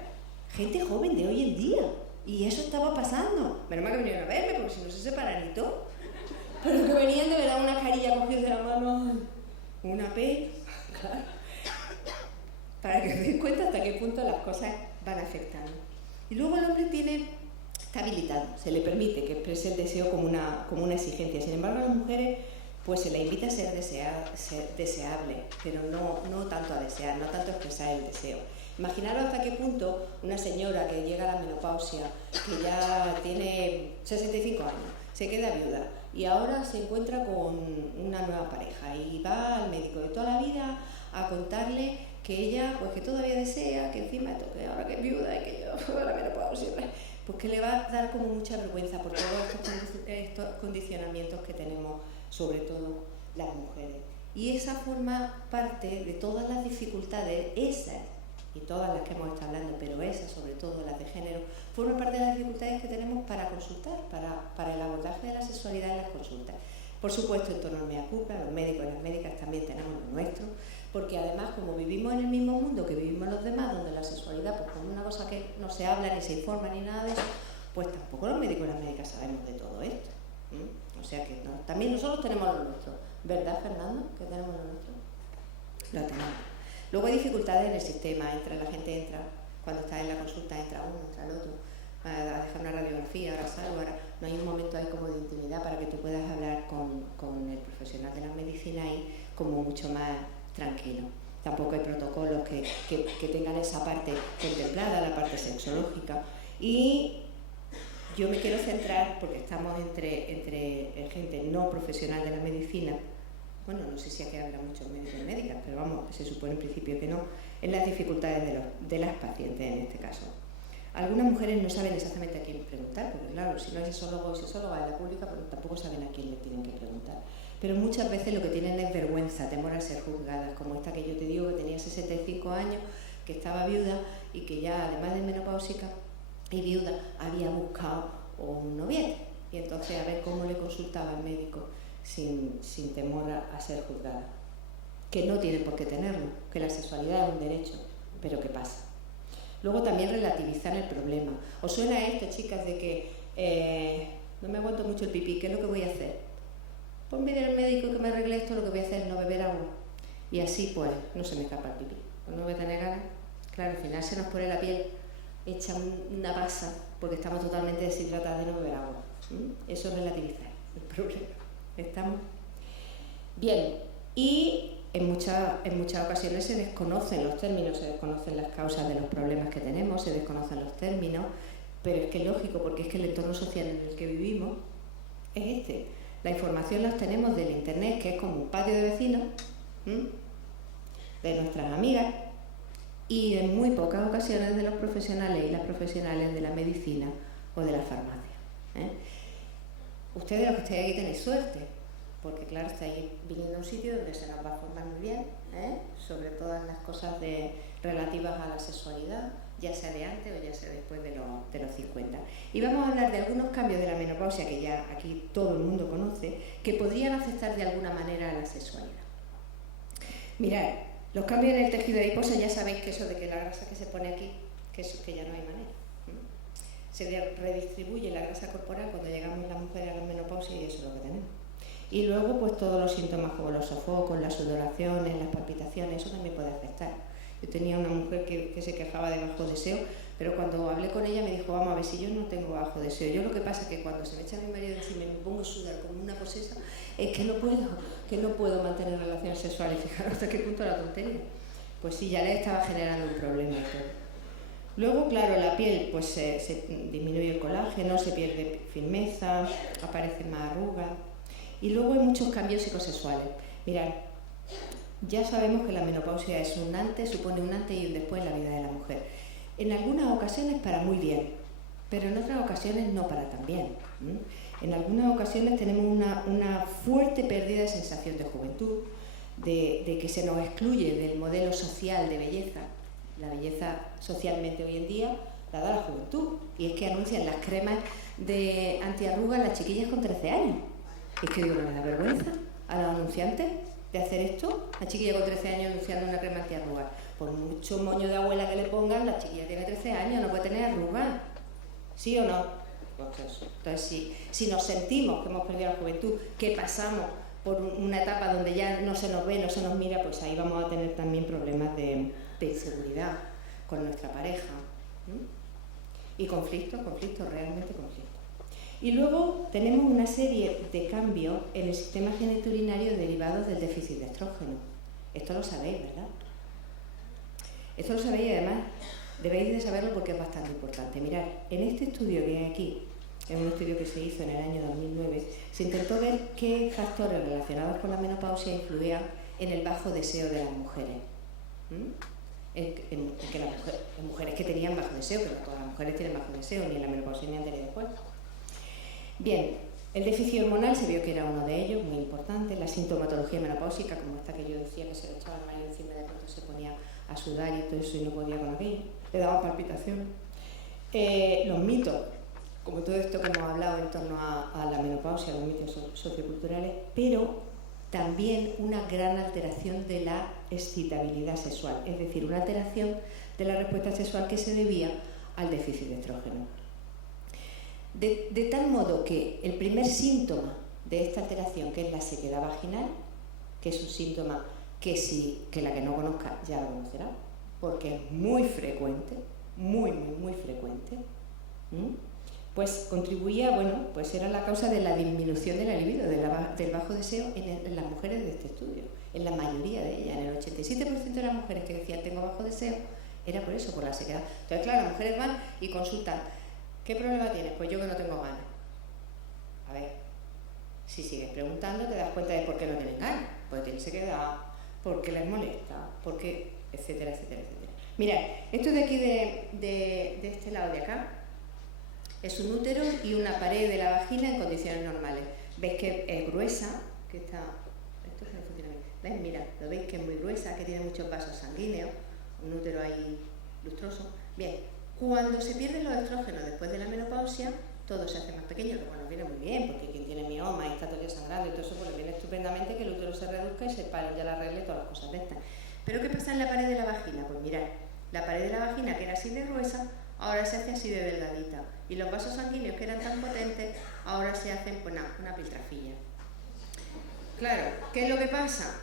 Gente joven de hoy en día. Y eso estaba pasando. Menos mal que vinieron a verme, porque si no se separan y todo. Pero que venían de verdad una carilla cogidos de la mano, una P, claro. Para que os deis cuenta hasta qué punto las cosas van afectando. Y luego el hombre está habilitado, se le permite que exprese el deseo como una exigencia. Sin embargo, a las mujeres pues se les invita a ser deseable, pero no tanto a desear, no tanto a expresar el deseo. Imaginaros hasta qué punto una señora que llega a la menopausia, que ya tiene 65 años, se queda viuda y ahora se encuentra con una nueva pareja y va al médico de toda la vida a contarle que ella, pues que todavía desea, que encima que ahora que es viuda y que yo la menopausia, pues que le va a dar como mucha vergüenza por todos estos condicionamientos que tenemos, sobre todo las mujeres. Y esa forma parte de todas las dificultades, esa y todas las que hemos estado hablando, pero esas, sobre todo las de género, forman parte de las dificultades que tenemos para consultar, para el abordaje de la sexualidad en las consultas. Por supuesto, en torno al mea culpa, los médicos y las médicas también tenemos lo nuestro, porque además, como vivimos en el mismo mundo que vivimos los demás, donde la sexualidad pues como una cosa que no se habla, ni se informa, ni nada de eso, pues tampoco los médicos y las médicas sabemos de todo esto. O sea que también nosotros tenemos lo nuestro. ¿Verdad, Fernando, que tenemos lo nuestro? Lo tenemos. Luego hay dificultades en el sistema, la gente entra, cuando está en la consulta entra uno, entra el otro, a dejar una radiografía, ahora salgo, ahora no hay un momento ahí como de intimidad para que tú puedas hablar con el profesional de la medicina ahí como mucho más tranquilo. Tampoco hay protocolos que tengan esa parte contemplada, la parte sexológica. Y yo me quiero centrar, porque estamos entre gente no profesional de la medicina, bueno, no sé si aquí habrá muchos médicos y médicas, pero vamos, se supone en principio que no, en las dificultades de las pacientes en este caso. Algunas mujeres no saben exactamente a quién preguntar, porque claro, si no hay sexólogo o sexóloga en la pública, pues tampoco saben a quién le tienen que preguntar. Pero muchas veces lo que tienen es vergüenza, temor a ser juzgadas, como esta que yo te digo, que tenía 65 años, que estaba viuda y que ya, además de menopáusica y viuda, había buscado un noviete. Y entonces a ver cómo le consultaba el médico sin temor a ser juzgada. Que no tiene por qué tenerlo, que la sexualidad es un derecho, pero ¿qué pasa? Luego también relativizar el problema. ¿Os suena esto, chicas, de que no me aguanto mucho el pipí? ¿Qué es lo que voy a hacer? Pues me dirá el médico que me arregle esto, lo que voy a hacer es no beber agua. Y así pues no se me escapa el pipí. Pues no voy a tener ganas. Claro, al final se nos pone la piel hecha una masa porque estamos totalmente deshidratadas de no beber agua. Eso es relativizar el problema. ¿Estamos? Bien, y en muchas ocasiones se desconocen los términos, se desconocen las causas de los problemas que tenemos, se desconocen los términos, pero es que es lógico, porque es que el entorno social en el que vivimos es este. La información la obtenemos del internet, que es como un patio de vecinos, de nuestras amigas, y en muy pocas ocasiones de los profesionales y las profesionales de la medicina o de la farmacia. Ustedes, los que estéis aquí, tenéis suerte, porque claro, estáis viniendo a un sitio donde se nos va a formar muy bien, sobre todas las cosas relativas a la sexualidad, ya sea de antes o ya sea después de los 50. Y vamos a hablar de algunos cambios de la menopausia que ya aquí todo el mundo conoce, que podrían afectar de alguna manera a la sexualidad. Mirad, los cambios en el tejido adiposo, ya sabéis que eso de que la grasa que se pone aquí, que ya no hay manera. Se redistribuye la grasa corporal cuando llegamos las mujeres a la menopausia y eso es lo que tenemos. Y luego pues todos los síntomas como los sofocos, las sudoraciones, las palpitaciones, eso también puede afectar. Yo tenía una mujer que se quejaba de bajo deseo, pero cuando hablé con ella me dijo, vamos a ver, si yo no tengo bajo deseo, yo lo que pasa es que cuando se me echa mi marido encima y me pongo a sudar como una posesa, es que no puedo mantener relaciones sexuales. Fijaros hasta qué punto la tontería. Pues sí, ya le estaba generando un problema y todo. Luego, claro, la piel, pues se disminuye el colágeno, se pierde firmeza, aparecen más arrugas. Y luego hay muchos cambios psicosexuales. Mirad, ya sabemos que la menopausia es supone un antes y un después en la vida de la mujer. En algunas ocasiones para muy bien, pero en otras ocasiones no para tan bien. En algunas ocasiones tenemos una fuerte pérdida de sensación de juventud, de que se nos excluye del modelo social de belleza. La belleza socialmente hoy en día la da la juventud, y es que anuncian las cremas de antiarrugas las chiquillas con 13 años. Y es que digo, ¿no me da vergüenza a los anunciantes de hacer esto? La chiquilla con 13 años anunciando una crema antiarrugas. Por mucho moño de abuela que le pongan, la chiquilla tiene 13 años, no puede tener arrugas. ¿Sí o no? Entonces, si nos sentimos que hemos perdido la juventud, que pasamos por una etapa donde ya no se nos ve, no se nos mira, pues ahí vamos a tener también problemas de inseguridad con nuestra pareja. Y conflictos, realmente conflictos. Y luego tenemos una serie de cambios en el sistema genitourinario derivados del déficit de estrógeno. Esto lo sabéis, ¿verdad? Esto lo sabéis y además debéis de saberlo porque es bastante importante. Mirad, en este estudio que hay aquí, en un estudio que se hizo en el año 2009, se intentó ver qué factores relacionados con la menopausia influían en el bajo deseo de las mujeres. En mujeres que tenían bajo deseo, que no todas las mujeres tienen bajo deseo, ni en la menopausia ni antes ni después. Bien, el déficit hormonal se vio que era uno de ellos, muy importante. La sintomatología menopáusica, como esta que yo decía, que se le echaba el marido encima y de pronto se ponía a sudar y todo eso y no podía con aquello, le daba palpitación. Los mitos, como todo esto que hemos hablado en torno a la menopausia, los mitos socioculturales, pero también una gran alteración de la excitabilidad sexual, es decir, una alteración de la respuesta sexual que se debía al déficit de estrógeno. De tal modo que el primer síntoma de esta alteración, que es la sequedad vaginal, que es un síntoma que la que no conozca ya lo conocerá, porque es muy frecuente, muy frecuente, pues contribuía, pues era la causa de la disminución de la libido, del bajo deseo en las mujeres de este estudio, en la mayoría de ellas, en el 87% de las mujeres que decían tengo bajo deseo, era por eso, por la sequedad. Entonces, claro, las mujeres van y consultan, ¿qué problema tienes? Pues yo que no tengo ganas. A ver, si sigues preguntando te das cuenta de por qué no tienen ganas, porque tienen sequedad, porque les molesta, porque, etcétera, etcétera, etcétera. Mirad, esto de aquí de este lado de acá, es un útero y una pared de la vagina en condiciones normales. ¿Veis que es gruesa? Que está... Esto no funciona bien. ¿Veis? Mira, lo veis que es muy gruesa, que tiene muchos vasos sanguíneos, un útero ahí lustroso. Bien, cuando se pierden los estrógenos después de la menopausia, todo se hace más pequeño, lo cual nos viene muy bien, porque quien tiene mioma y está todo el día sangrando y todo eso, pues le viene estupendamente que el útero se reduzca y se paren ya la regla y todas las cosas de estas. ¿Pero qué pasa en la pared de la vagina? Pues mirad, la pared de la vagina, que era así de gruesa, ahora se hace así de delgadita. Y los vasos sanguíneos, que eran tan potentes, ahora se hacen, pues nada, una piltrafilla. Claro, ¿qué es lo que pasa?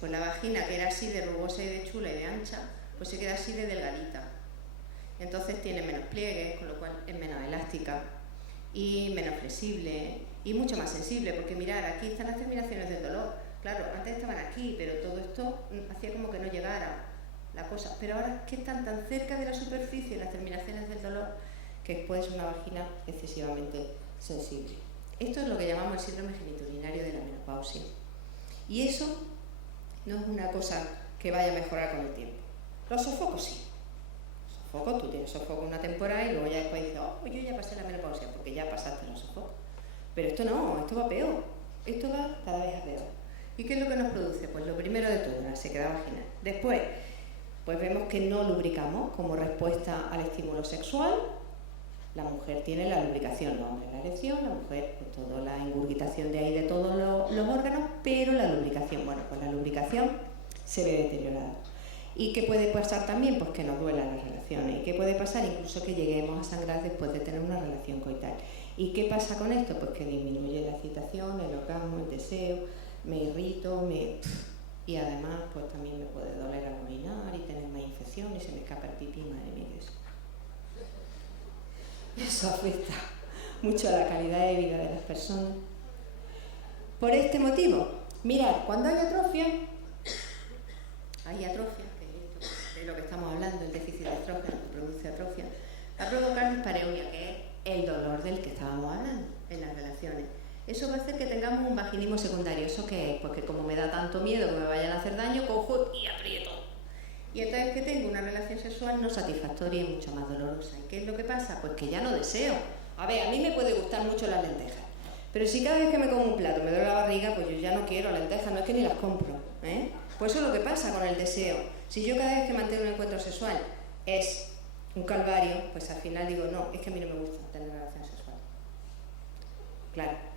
Pues la vagina, que era así de rugosa y de chula y de ancha, pues se queda así de delgadita. Entonces tiene menos pliegues, con lo cual es menos elástica y menos flexible y mucho más sensible, porque mirad, aquí están las terminaciones del dolor. Claro, antes estaban aquí, pero todo esto hacía como que no llegara la cosa. Pero ahora es que están tan cerca de la superficie las terminaciones del dolor que después es una vagina excesivamente sensible. Esto es lo que llamamos el síndrome genitourinario de la menopausia. Y eso no es una cosa que vaya a mejorar con el tiempo. Los sofocos sí. Sofocos, tú tienes sofoco una temporada y luego ya después dices, oh, yo ya pasé la menopausia, porque ya pasaste los sofocos. Pero esto no, esto va peor. Esto va cada vez a peor. ¿Y qué es lo que nos produce? Pues lo primero de todo, la sequedad vaginal. Después, pues vemos que no lubricamos como respuesta al estímulo sexual. La mujer tiene la lubricación, el hombre la erección, la mujer pues toda la ingurgitación de ahí de todos los órganos, pero la lubricación, bueno, pues la lubricación se ve deteriorada. ¿Y qué puede pasar también? Pues que nos duelan las relaciones. ¿Y qué puede pasar? Incluso que lleguemos a sangrar después de tener una relación coital. ¿Y qué pasa con esto? Pues que disminuye la excitación, el orgasmo, el deseo, me irrito, y además pues también me puede doler al orinar y tener más infección y se me escapa el pipí, madre mía, eso. Eso afecta mucho a la calidad de vida de las personas. Por este motivo, mirad, cuando hay atrofia, que es de lo que estamos hablando, el déficit de estrógeno que produce atrofia, va a provocar dispareunia, que es el dolor del que estábamos hablando en las relaciones. Eso va a hacer que tengamos un vaginismo secundario. ¿Eso qué es? Pues que como me da tanto miedo que me vayan a hacer daño, cojo y aprieto. Y entonces que tengo una relación sexual no satisfactoria y mucho más dolorosa. ¿Y qué es lo que pasa? Pues que ya no deseo. A ver, a mí me puede gustar mucho las lentejas, pero si cada vez que me como un plato me duele la barriga, pues yo ya no quiero lentejas, no es que ni las compro, ¿eh? Pues eso es lo que pasa con el deseo. Si yo cada vez que mantengo un encuentro sexual es un calvario, pues al final digo, no, es que a mí no me gusta tener relación sexual. Claro.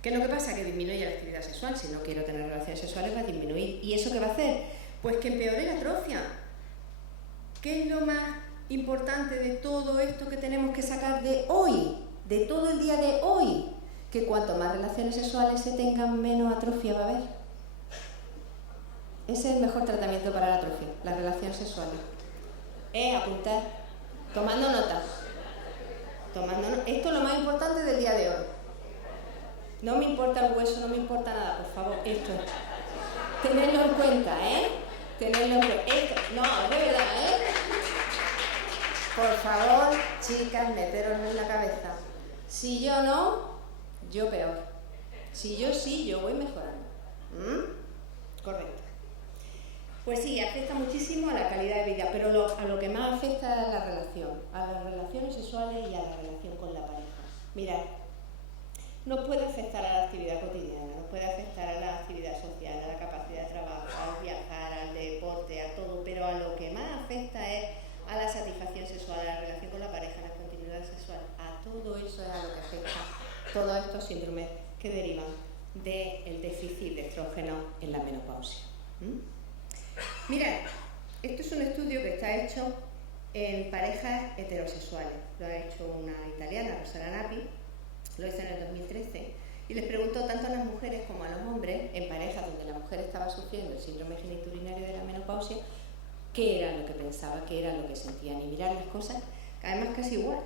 ¿Qué es lo que pasa? Que disminuye la actividad sexual. Si no quiero tener relaciones sexuales va a disminuir. ¿Y eso qué va a hacer? Pues que empeore la atrofia. ¿Qué es lo más importante de todo esto que tenemos que sacar de hoy? De todo el día de hoy. Que cuanto más relaciones sexuales se tengan, menos atrofia va a haber. Ese es el mejor tratamiento para la atrofia, las relaciones sexuales. Apuntar. Tomando nota. Esto es lo más importante del día de hoy. No me importa el hueso, no me importa nada, por favor, esto. Tenedlo en cuenta, Tenedlo en cuenta. Esto, no, de verdad, Por favor, chicas, meteroslo en la cabeza. Si yo no, yo peor. Si yo sí, yo voy mejorando. Correcto. Pues sí, afecta muchísimo a la calidad de vida, pero a lo que más afecta es a la relación, a las relaciones sexuales y a la relación con la pareja. Mirad, nos puede afectar a la actividad cotidiana, nos puede afectar a la actividad social, a la capacidad de trabajo, al viajar, al deporte, a todo, pero todo eso es a lo que afecta todos estos síndromes que derivan del déficit de estrógeno en la menopausia. Mirad, esto es un estudio que está hecho en parejas heterosexuales. Lo ha hecho una italiana, Rosa Napi, lo hizo en el 2013, y les preguntó tanto a las mujeres como a los hombres, en parejas donde la mujer estaba sufriendo el síndrome genitourinario de la menopausia, qué era lo que pensaba, qué era lo que sentían, y mirar las cosas, además casi igual.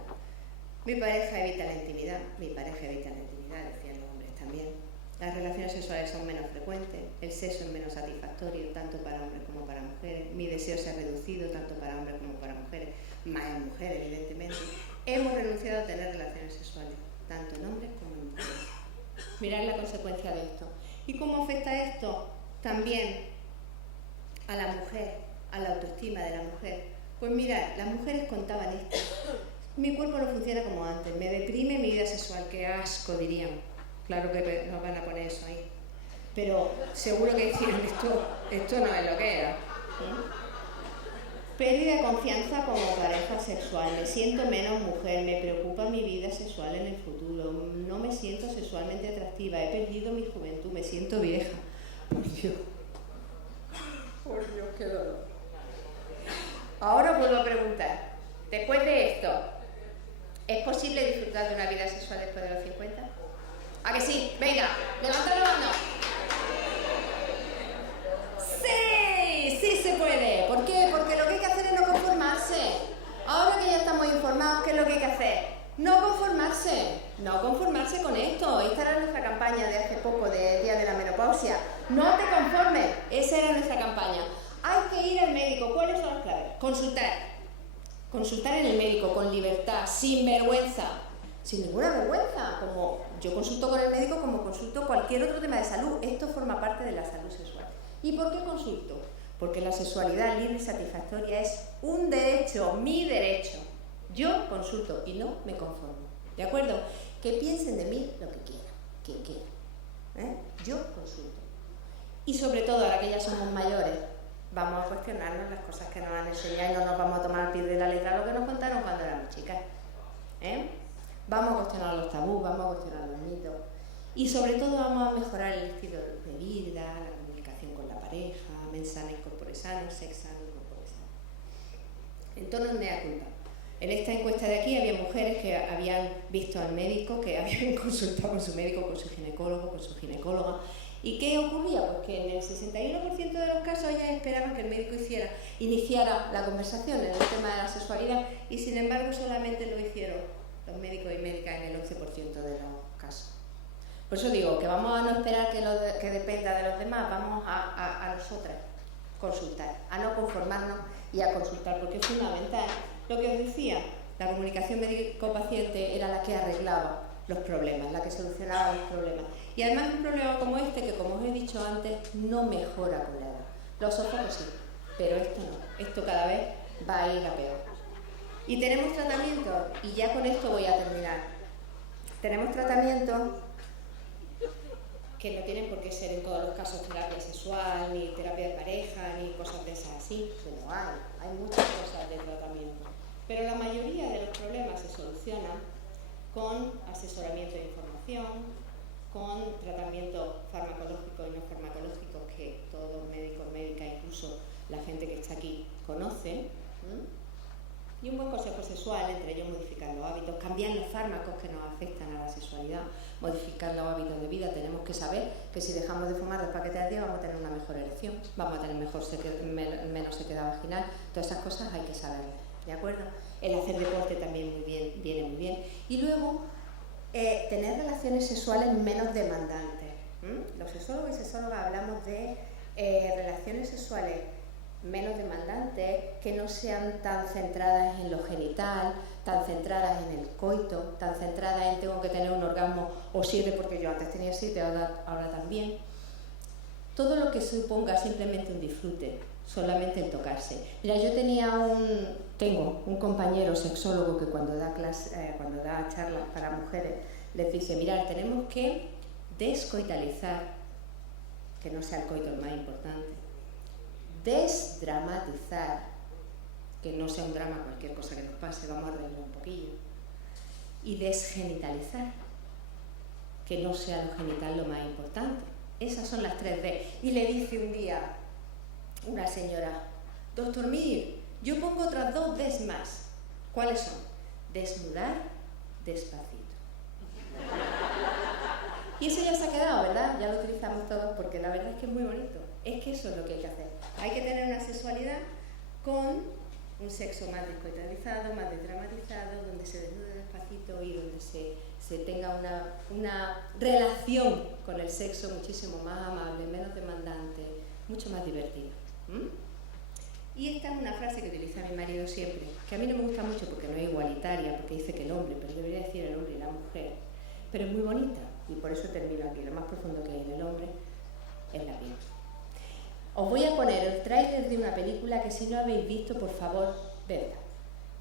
Mi pareja evita la intimidad, decían los hombres también. Las relaciones sexuales son menos frecuentes, el sexo es menos satisfactorio, tanto para hombres como para mujeres, mi deseo se ha reducido, tanto para hombres como para mujeres, más en mujeres, evidentemente. Hemos renunciado a tener relaciones sexuales, tanto en hombres como en mujeres. Mirad la consecuencia de esto. ¿Y cómo afecta esto también a la mujer, a la autoestima de la mujer? Pues mirad, las mujeres contaban esto. Mi cuerpo no funciona como antes, me deprime mi vida sexual, qué asco, dirían. Claro que nos van a poner eso ahí. Pero seguro que decían, esto no es lo que era. Pérdida de confianza como pareja sexual, me siento menos mujer, me preocupa mi vida sexual en el futuro, no me siento sexualmente atractiva, he perdido mi juventud, me siento vieja. Por Dios, qué dolor. Ahora vuelvo a preguntar, después de esto, ¿es posible disfrutar de una vida sexual después de los 50? ¿A que sí? Venga, levanta la mano. ¡Sí! ¡Sí se puede! ¿Por qué? Porque lo que hay que hacer es no conformarse. Ahora que ya estamos informados, ¿qué es lo que hay que hacer? No conformarse. No conformarse con esto. Esta era nuestra campaña de hace poco, de Día de la Menopausia. No te conformes. Esa era nuestra campaña. Hay que ir al médico. ¿Cuáles son las claves? Consultar. Consultar en el médico, con libertad, sin vergüenza. Sin ninguna vergüenza. Como yo consulto con el médico como consulto cualquier otro tema de salud. Esto forma parte de la salud sexual. ¿Y por qué consulto? Porque la sexualidad libre y satisfactoria es un derecho, mi derecho. Yo consulto y no me conformo. ¿De acuerdo? Que piensen de mí lo que quieran, quien quiera. Yo consulto. Y sobre todo, ahora que ya somos mayores, vamos a cuestionarnos las cosas que nos han enseñado y no nos vamos a tomar al pie de la letra lo que nos contaron cuando éramos chicas. Vamos a cuestionar los tabús, vamos a cuestionar los mitos. Y sobre todo vamos a mejorar el estilo de vida, la comunicación con la pareja, mensajes corporales sanos, sexo sano y corporales sano. En torno a mea culpa. En esta encuesta de aquí había mujeres que habían visto al médico, que habían consultado con su médico, con su ginecólogo, con su ginecóloga. ¿Y qué ocurría? Pues que en el 61% de los casos ellas esperaban que el médico iniciara la conversación en el tema de la sexualidad y sin embargo solamente lo hicieron los médicos y médicas en el 11% de los casos. Por eso digo que vamos a no esperar que dependa de los demás, vamos a nosotras consultar, a no conformarnos y a consultar, porque es fundamental. Lo que os decía, la comunicación médico-paciente era la que arreglaba los problemas, la que solucionaba los problemas. Y además un problema como este, que como os he dicho antes, no mejora con la edad. Los sofocos sí, pero esto no. Esto cada vez va a ir a peor. Y tenemos tratamientos, y ya con esto voy a terminar. Tenemos tratamientos que no tienen por qué ser en todos los casos terapia sexual, ni terapia de pareja, ni cosas de esas así. Pero hay muchas cosas de tratamiento. Pero la mayoría de los problemas se solucionan con asesoramiento de información, con tratamiento farmacológico y no farmacológico que todos médicos, médicas, incluso la gente que está aquí conoce. Y un buen consejo sexual, entre ellos modificar los hábitos, cambiar los fármacos que nos afectan a la sexualidad, modificar los hábitos de vida. Tenemos que saber que si dejamos de fumar 2 paquetes al día vamos a tener una mejor erección, vamos a tener menos sequedad vaginal. Todas esas cosas hay que saberlas, ¿de acuerdo? El hacer deporte también viene muy bien. Y luego, tener relaciones sexuales menos demandantes. Los sexólogos y sexólogas hablamos de relaciones sexuales menos demandantes, que no sean tan centradas en lo genital, tan centradas en el coito, tan centradas en tengo que tener un orgasmo o 7 porque yo antes tenía 7, ahora también. Todo lo que suponga simplemente un disfrute, solamente el tocarse. Mira, yo tengo un compañero sexólogo que cuando da charlas para mujeres les dice, mirad, tenemos que descoitalizar, que no sea el coito el más importante, desdramatizar, que no sea un drama cualquier cosa que nos pase, vamos a reírnos un poquillo, y desgenitalizar, que no sea lo genital lo más importante. Esas son las 3 D. Y le dice un día una señora: doctor Mir, yo pongo otras 2 Ds más. ¿Cuáles son? Desnudar despacito. Y eso ya se ha quedado, ¿verdad? Ya lo utilizamos todos porque la verdad es que es muy bonito. Es que eso es lo que hay que hacer. Hay que tener una sexualidad con un sexo más descoitalizado, más desdramatizado, donde se desnude despacito y donde se tenga una relación con el sexo muchísimo más amable, menos demandante, mucho más divertida. Y esta es una frase que utiliza mi marido siempre, que a mí no me gusta mucho porque no es igualitaria, porque dice que el hombre, pero debería decir el hombre y la mujer, pero es muy bonita y por eso termino aquí. Lo más profundo que hay en el hombre es la piel. Os voy a poner el tráiler de una película que si no habéis visto, por favor, vedla,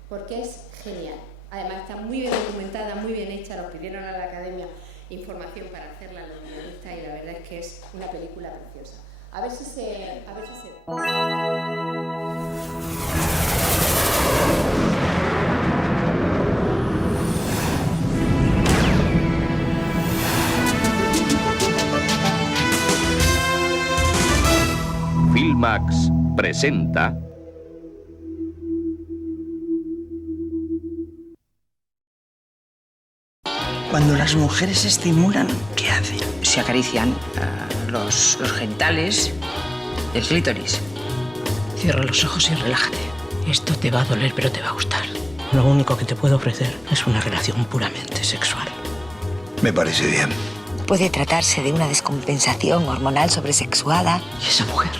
porque es genial. Además está muy bien documentada, muy bien hecha, nos pidieron a la academia información para hacerla los guionistas y la verdad es que es una película preciosa. A ver si se ve. Filmax presenta Cuando las mujeres se estimulan, ¿qué hacen? Se acarician los genitales, el clítoris. Cierra los ojos y relájate. Esto te va a doler, pero te va a gustar. Lo único que te puedo ofrecer es una relación puramente sexual. Me parece bien. Puede tratarse de una descompensación hormonal sobresexuada. ¿Y esa mujer?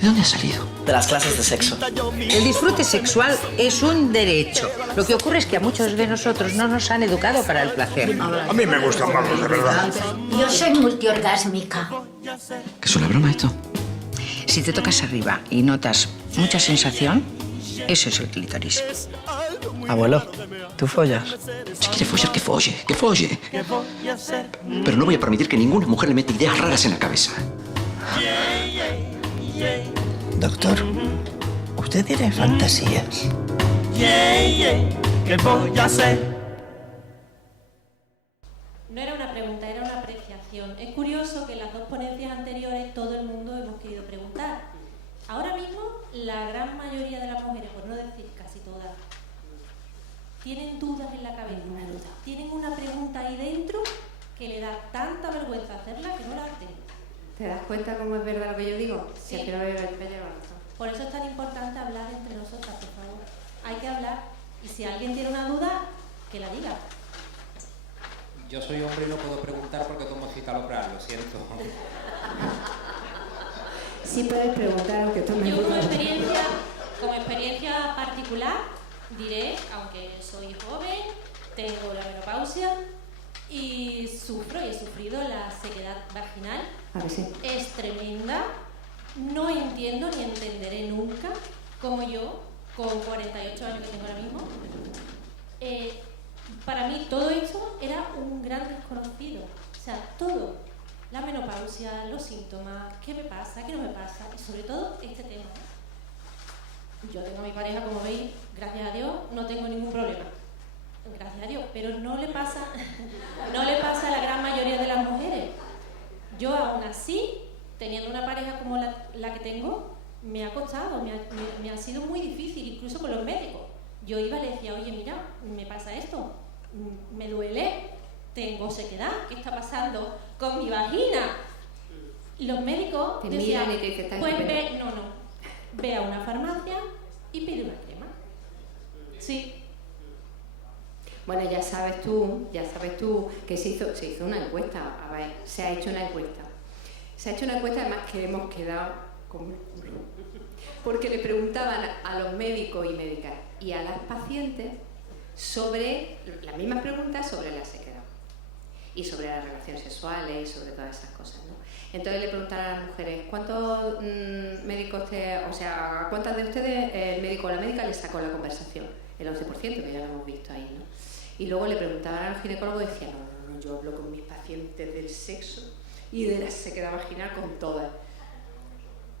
¿De dónde ha salido? De las clases de sexo. El disfrute sexual es un derecho. Lo que ocurre es que a muchos de nosotros no nos han educado para el placer. A mí me gustan más los de verdad. Yo soy multiorgásmica. ¿Qué es una broma esto? Si te tocas arriba y notas mucha sensación, eso es el clítoris. Abuelo, ¿tú follas? Si quiere follar, que folle, que folle. Pero no voy a permitir que ninguna mujer le meta ideas raras en la cabeza. Doctor, ¿usted tiene fantasías? ¿Qué voy a hacer? No era una pregunta, era una apreciación. Es curioso que en las 2 ponencias anteriores todo el mundo hemos querido preguntar. Ahora mismo, la gran mayoría de las mujeres, por no decir casi todas, tienen dudas en la cabeza. Tienen una pregunta ahí dentro que le da tanta vergüenza hacerla que no la hacen. ¿Te das cuenta cómo es verdad lo que yo digo? Sí. Si es que no me lleva. Por eso es tan importante hablar entre nosotras, por favor. Hay que hablar. Y si alguien tiene una duda, que la diga. Yo soy hombre y no puedo preguntar porque tomo citalopram, lo siento. Sí puedes preguntar, aunque tomes Yo duda. como experiencia particular, diré, aunque soy joven, tengo la menopausia y sufro y he sufrido la sequedad vaginal. ¿A que sí? Es tremenda. No entiendo ni entenderé nunca cómo yo, con 48 años que tengo ahora mismo, para mí todo esto era un gran desconocido. O sea, todo. La menopausia, los síntomas, qué me pasa, qué no me pasa, y sobre todo este tema. Yo tengo a mi pareja, como veis, gracias a Dios, no tengo ningún problema. Gracias a Dios, pero no le pasa a la gran mayoría de las mujeres. Yo aún así, teniendo una pareja como la que tengo, me ha costado, me ha sido muy difícil, incluso con los médicos. Yo iba y le decía, oye, mira, me pasa esto, me duele, tengo sequedad, ¿qué está pasando con mi vagina? Y los médicos te decían, miran y te dicen, pues ve a una farmacia y pide una crema. Sí. Bueno, ya sabes tú que se hizo una encuesta. A ver, se ha hecho una encuesta. Además que hemos quedado como el culo. Porque le preguntaban a los médicos y médicas y a las pacientes sobre las mismas preguntas sobre la sequedad y sobre las relaciones sexuales y sobre todas esas cosas, ¿no? Entonces le preguntaban a las mujeres, ¿cuántos médicos a cuántas de ustedes el médico o la médica les sacó la conversación? El 11%, que ya lo hemos visto ahí, ¿no? Y luego le preguntaban al ginecólogo y decía, no, yo hablo con mis pacientes del sexo y de la sequedad vaginal con todas.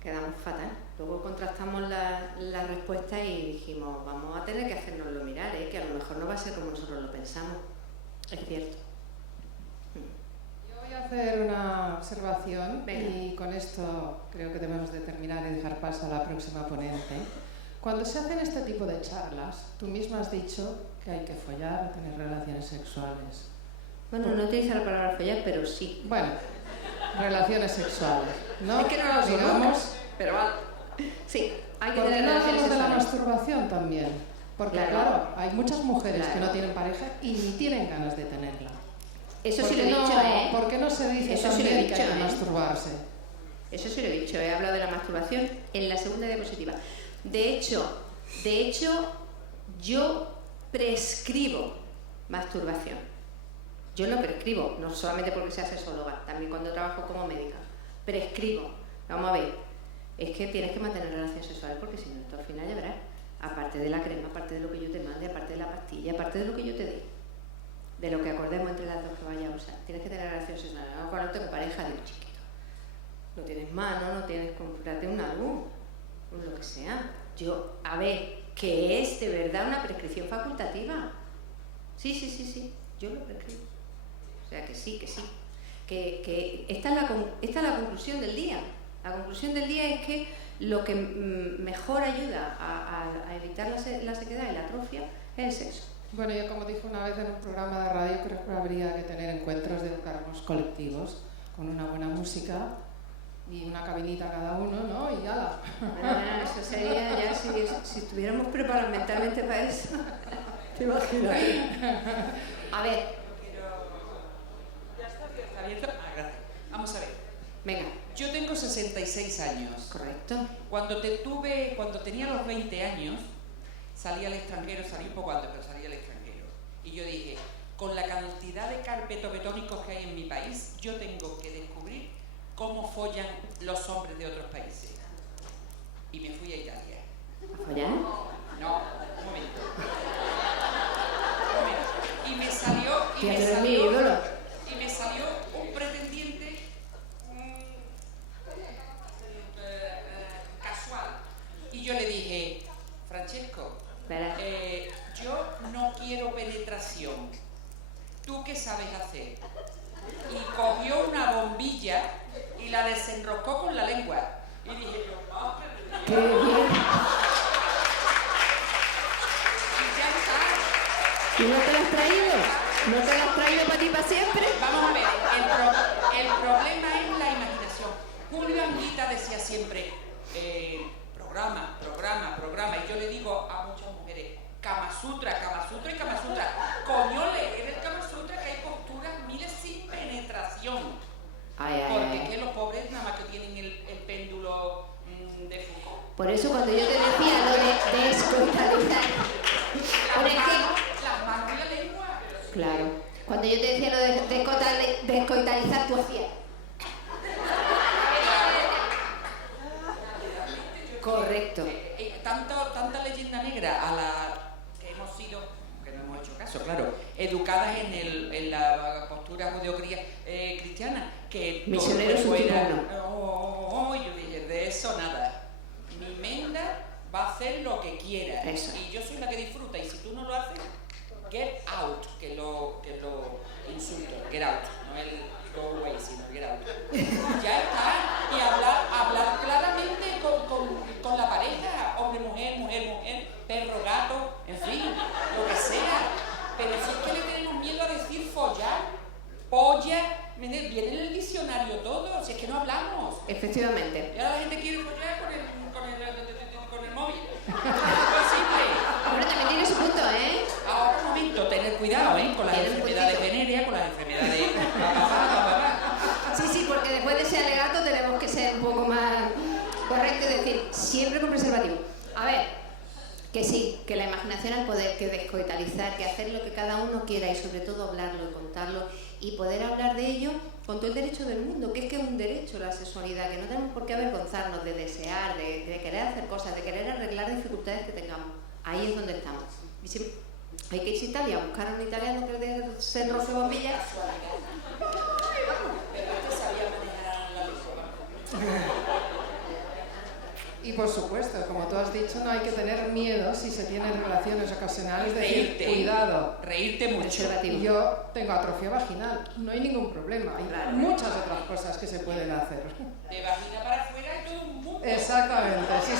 Quedamos fatal. Luego contrastamos la respuesta y dijimos, vamos a tener que hacérnoslo mirar, que a lo mejor no va a ser como nosotros lo pensamos. Es cierto. Yo voy a hacer una observación. Venga. Y con esto creo que debemos de terminar y dejar paso a la próxima ponente. Cuando se hacen este tipo de charlas, tú misma has dicho que hay que follar o tener relaciones sexuales. Bueno, no utiliza la palabra follar, pero sí. Bueno, relaciones sexuales, ¿no? Es que no lo digamos, pero vale. Sí, hay que tener relaciones sexuales. De la masturbación también. Porque claro, hay muchas mujeres que no tienen pareja y ni tienen ganas de tenerla. Eso sí lo he dicho, ¿eh? ¿Por qué no se dice eso también sí que hay que masturbarse? Eso sí lo he dicho, he hablado de la masturbación en la segunda diapositiva. De hecho, yo prescribo masturbación. Yo lo prescribo, no solamente porque sea sexóloga, también cuando trabajo como médica. Prescribo. Vamos a ver, es que tienes que mantener relaciones sexuales porque si no, esto al final ya verás. Aparte de la crema, aparte de lo que yo te mande, aparte de la pastilla, aparte de lo que yo te dé, de lo que acordemos entre las dos que vayas a usar, tienes que tener relaciones sexuales. Cuando tengo pareja, digo, chiquito, no tienes mano, no tienes, comprate un álbum, lo que sea. Yo, a ver, que es de verdad una prescripción facultativa. Sí, yo lo prescribo. O sea, que sí. Que esta es la conclusión del día. La conclusión del día es que lo que mejor ayuda a evitar la sequedad y la atrofia es el sexo. Bueno, yo como dije una vez en un programa de radio, creo que habría que tener encuentros de encargos colectivos con una buena música y una cabinita cada uno, ¿no? Y ala. Bueno, eso sería ya si estuviéramos preparados mentalmente para eso. ¿Te imaginas? A ver. ¿Ya está abierto? Ah, gracias. Vamos a ver. Venga. Yo tengo 66 años. Correcto. Cuando tenía los 20 años, salí al extranjero, salí un poco antes, pero salí al extranjero. Y yo dije, con la cantidad de carpetobetónicos que hay en mi país, yo tengo que descubrir cómo follan los hombres de otros países. Y me fui a Italia. ¿A follar? No, un momento. Y me salió un pretendiente casual. Y yo le dije, Francesco, yo no quiero penetración. ¿Tú qué sabes hacer? Y cogió una bombilla y la desenroscó con la lengua. Y dije yo, madre mía. ¡Qué bien! ¿Y no te la has traído? ¿No te la has traído para ti para siempre? Vamos a ver, el problema es la imaginación. Julio Anguita decía siempre, programa. Y yo le digo a muchas mujeres, Kama Sutra. Coño, leer el Kama Sutra, que hay posturas miles sin penetración. Porque es que los pobres nada más que tienen el péndulo de Foucault. Por eso cuando yo te decía lo de descoitalizar... Las manos y la lengua. Claro. Cuando yo te decía lo de descoitalizar, tú hacías... Correcto. Tanta leyenda negra a la que hemos sido, que no hemos hecho caso, claro, educadas en la postura judeo-cristiana, que misioneros subtitulados. Yo dije, de eso nada. Mi menda va a hacer lo que quiera. Eso. Y yo soy la que disfruta, y si tú no lo haces, get out, que lo insulto, get out, no el go away, sino get out. Ya está, y hablar claramente con la pareja, hombre, mujer, perro, gato, en fin, lo que sea. Pero si es que le tenemos miedo a decir follar, polla, viene en el diccionario todo, si es que no hablamos. Efectivamente. Y ahora la gente quiere follar con el móvil. No es simple. Ahora también tiene su punto, ¿eh? Ahora un momento, tener cuidado, con las enfermedades venéreas, con las enfermedades... Sí, porque después de ese alegato tenemos que ser un poco más correctos y decir, siempre con preservativo. A ver, que sí, que la imaginación al poder, que descoitalizar, que hacer lo que cada uno quiera y sobre todo hablarlo y contarlo y poder hablar de ello con todo el derecho del mundo, que es un derecho la sexualidad, que no tenemos por qué avergonzarnos de desear, de querer hacer cosas, de querer arreglar dificultades que tengamos. Ahí es donde estamos. Y si hay que irse a Italia, buscar a un italiano que se enroce bombillas. Y por supuesto, como tú has dicho, no hay que tener miedo si se tienen relaciones ocasionales, decir, cuidado. Reírte mucho. Y yo tengo atrofia vaginal, no hay ningún problema. Hay muchas otras cosas que se pueden hacer. De vagina para afuera y todo un mundo. Exactamente, si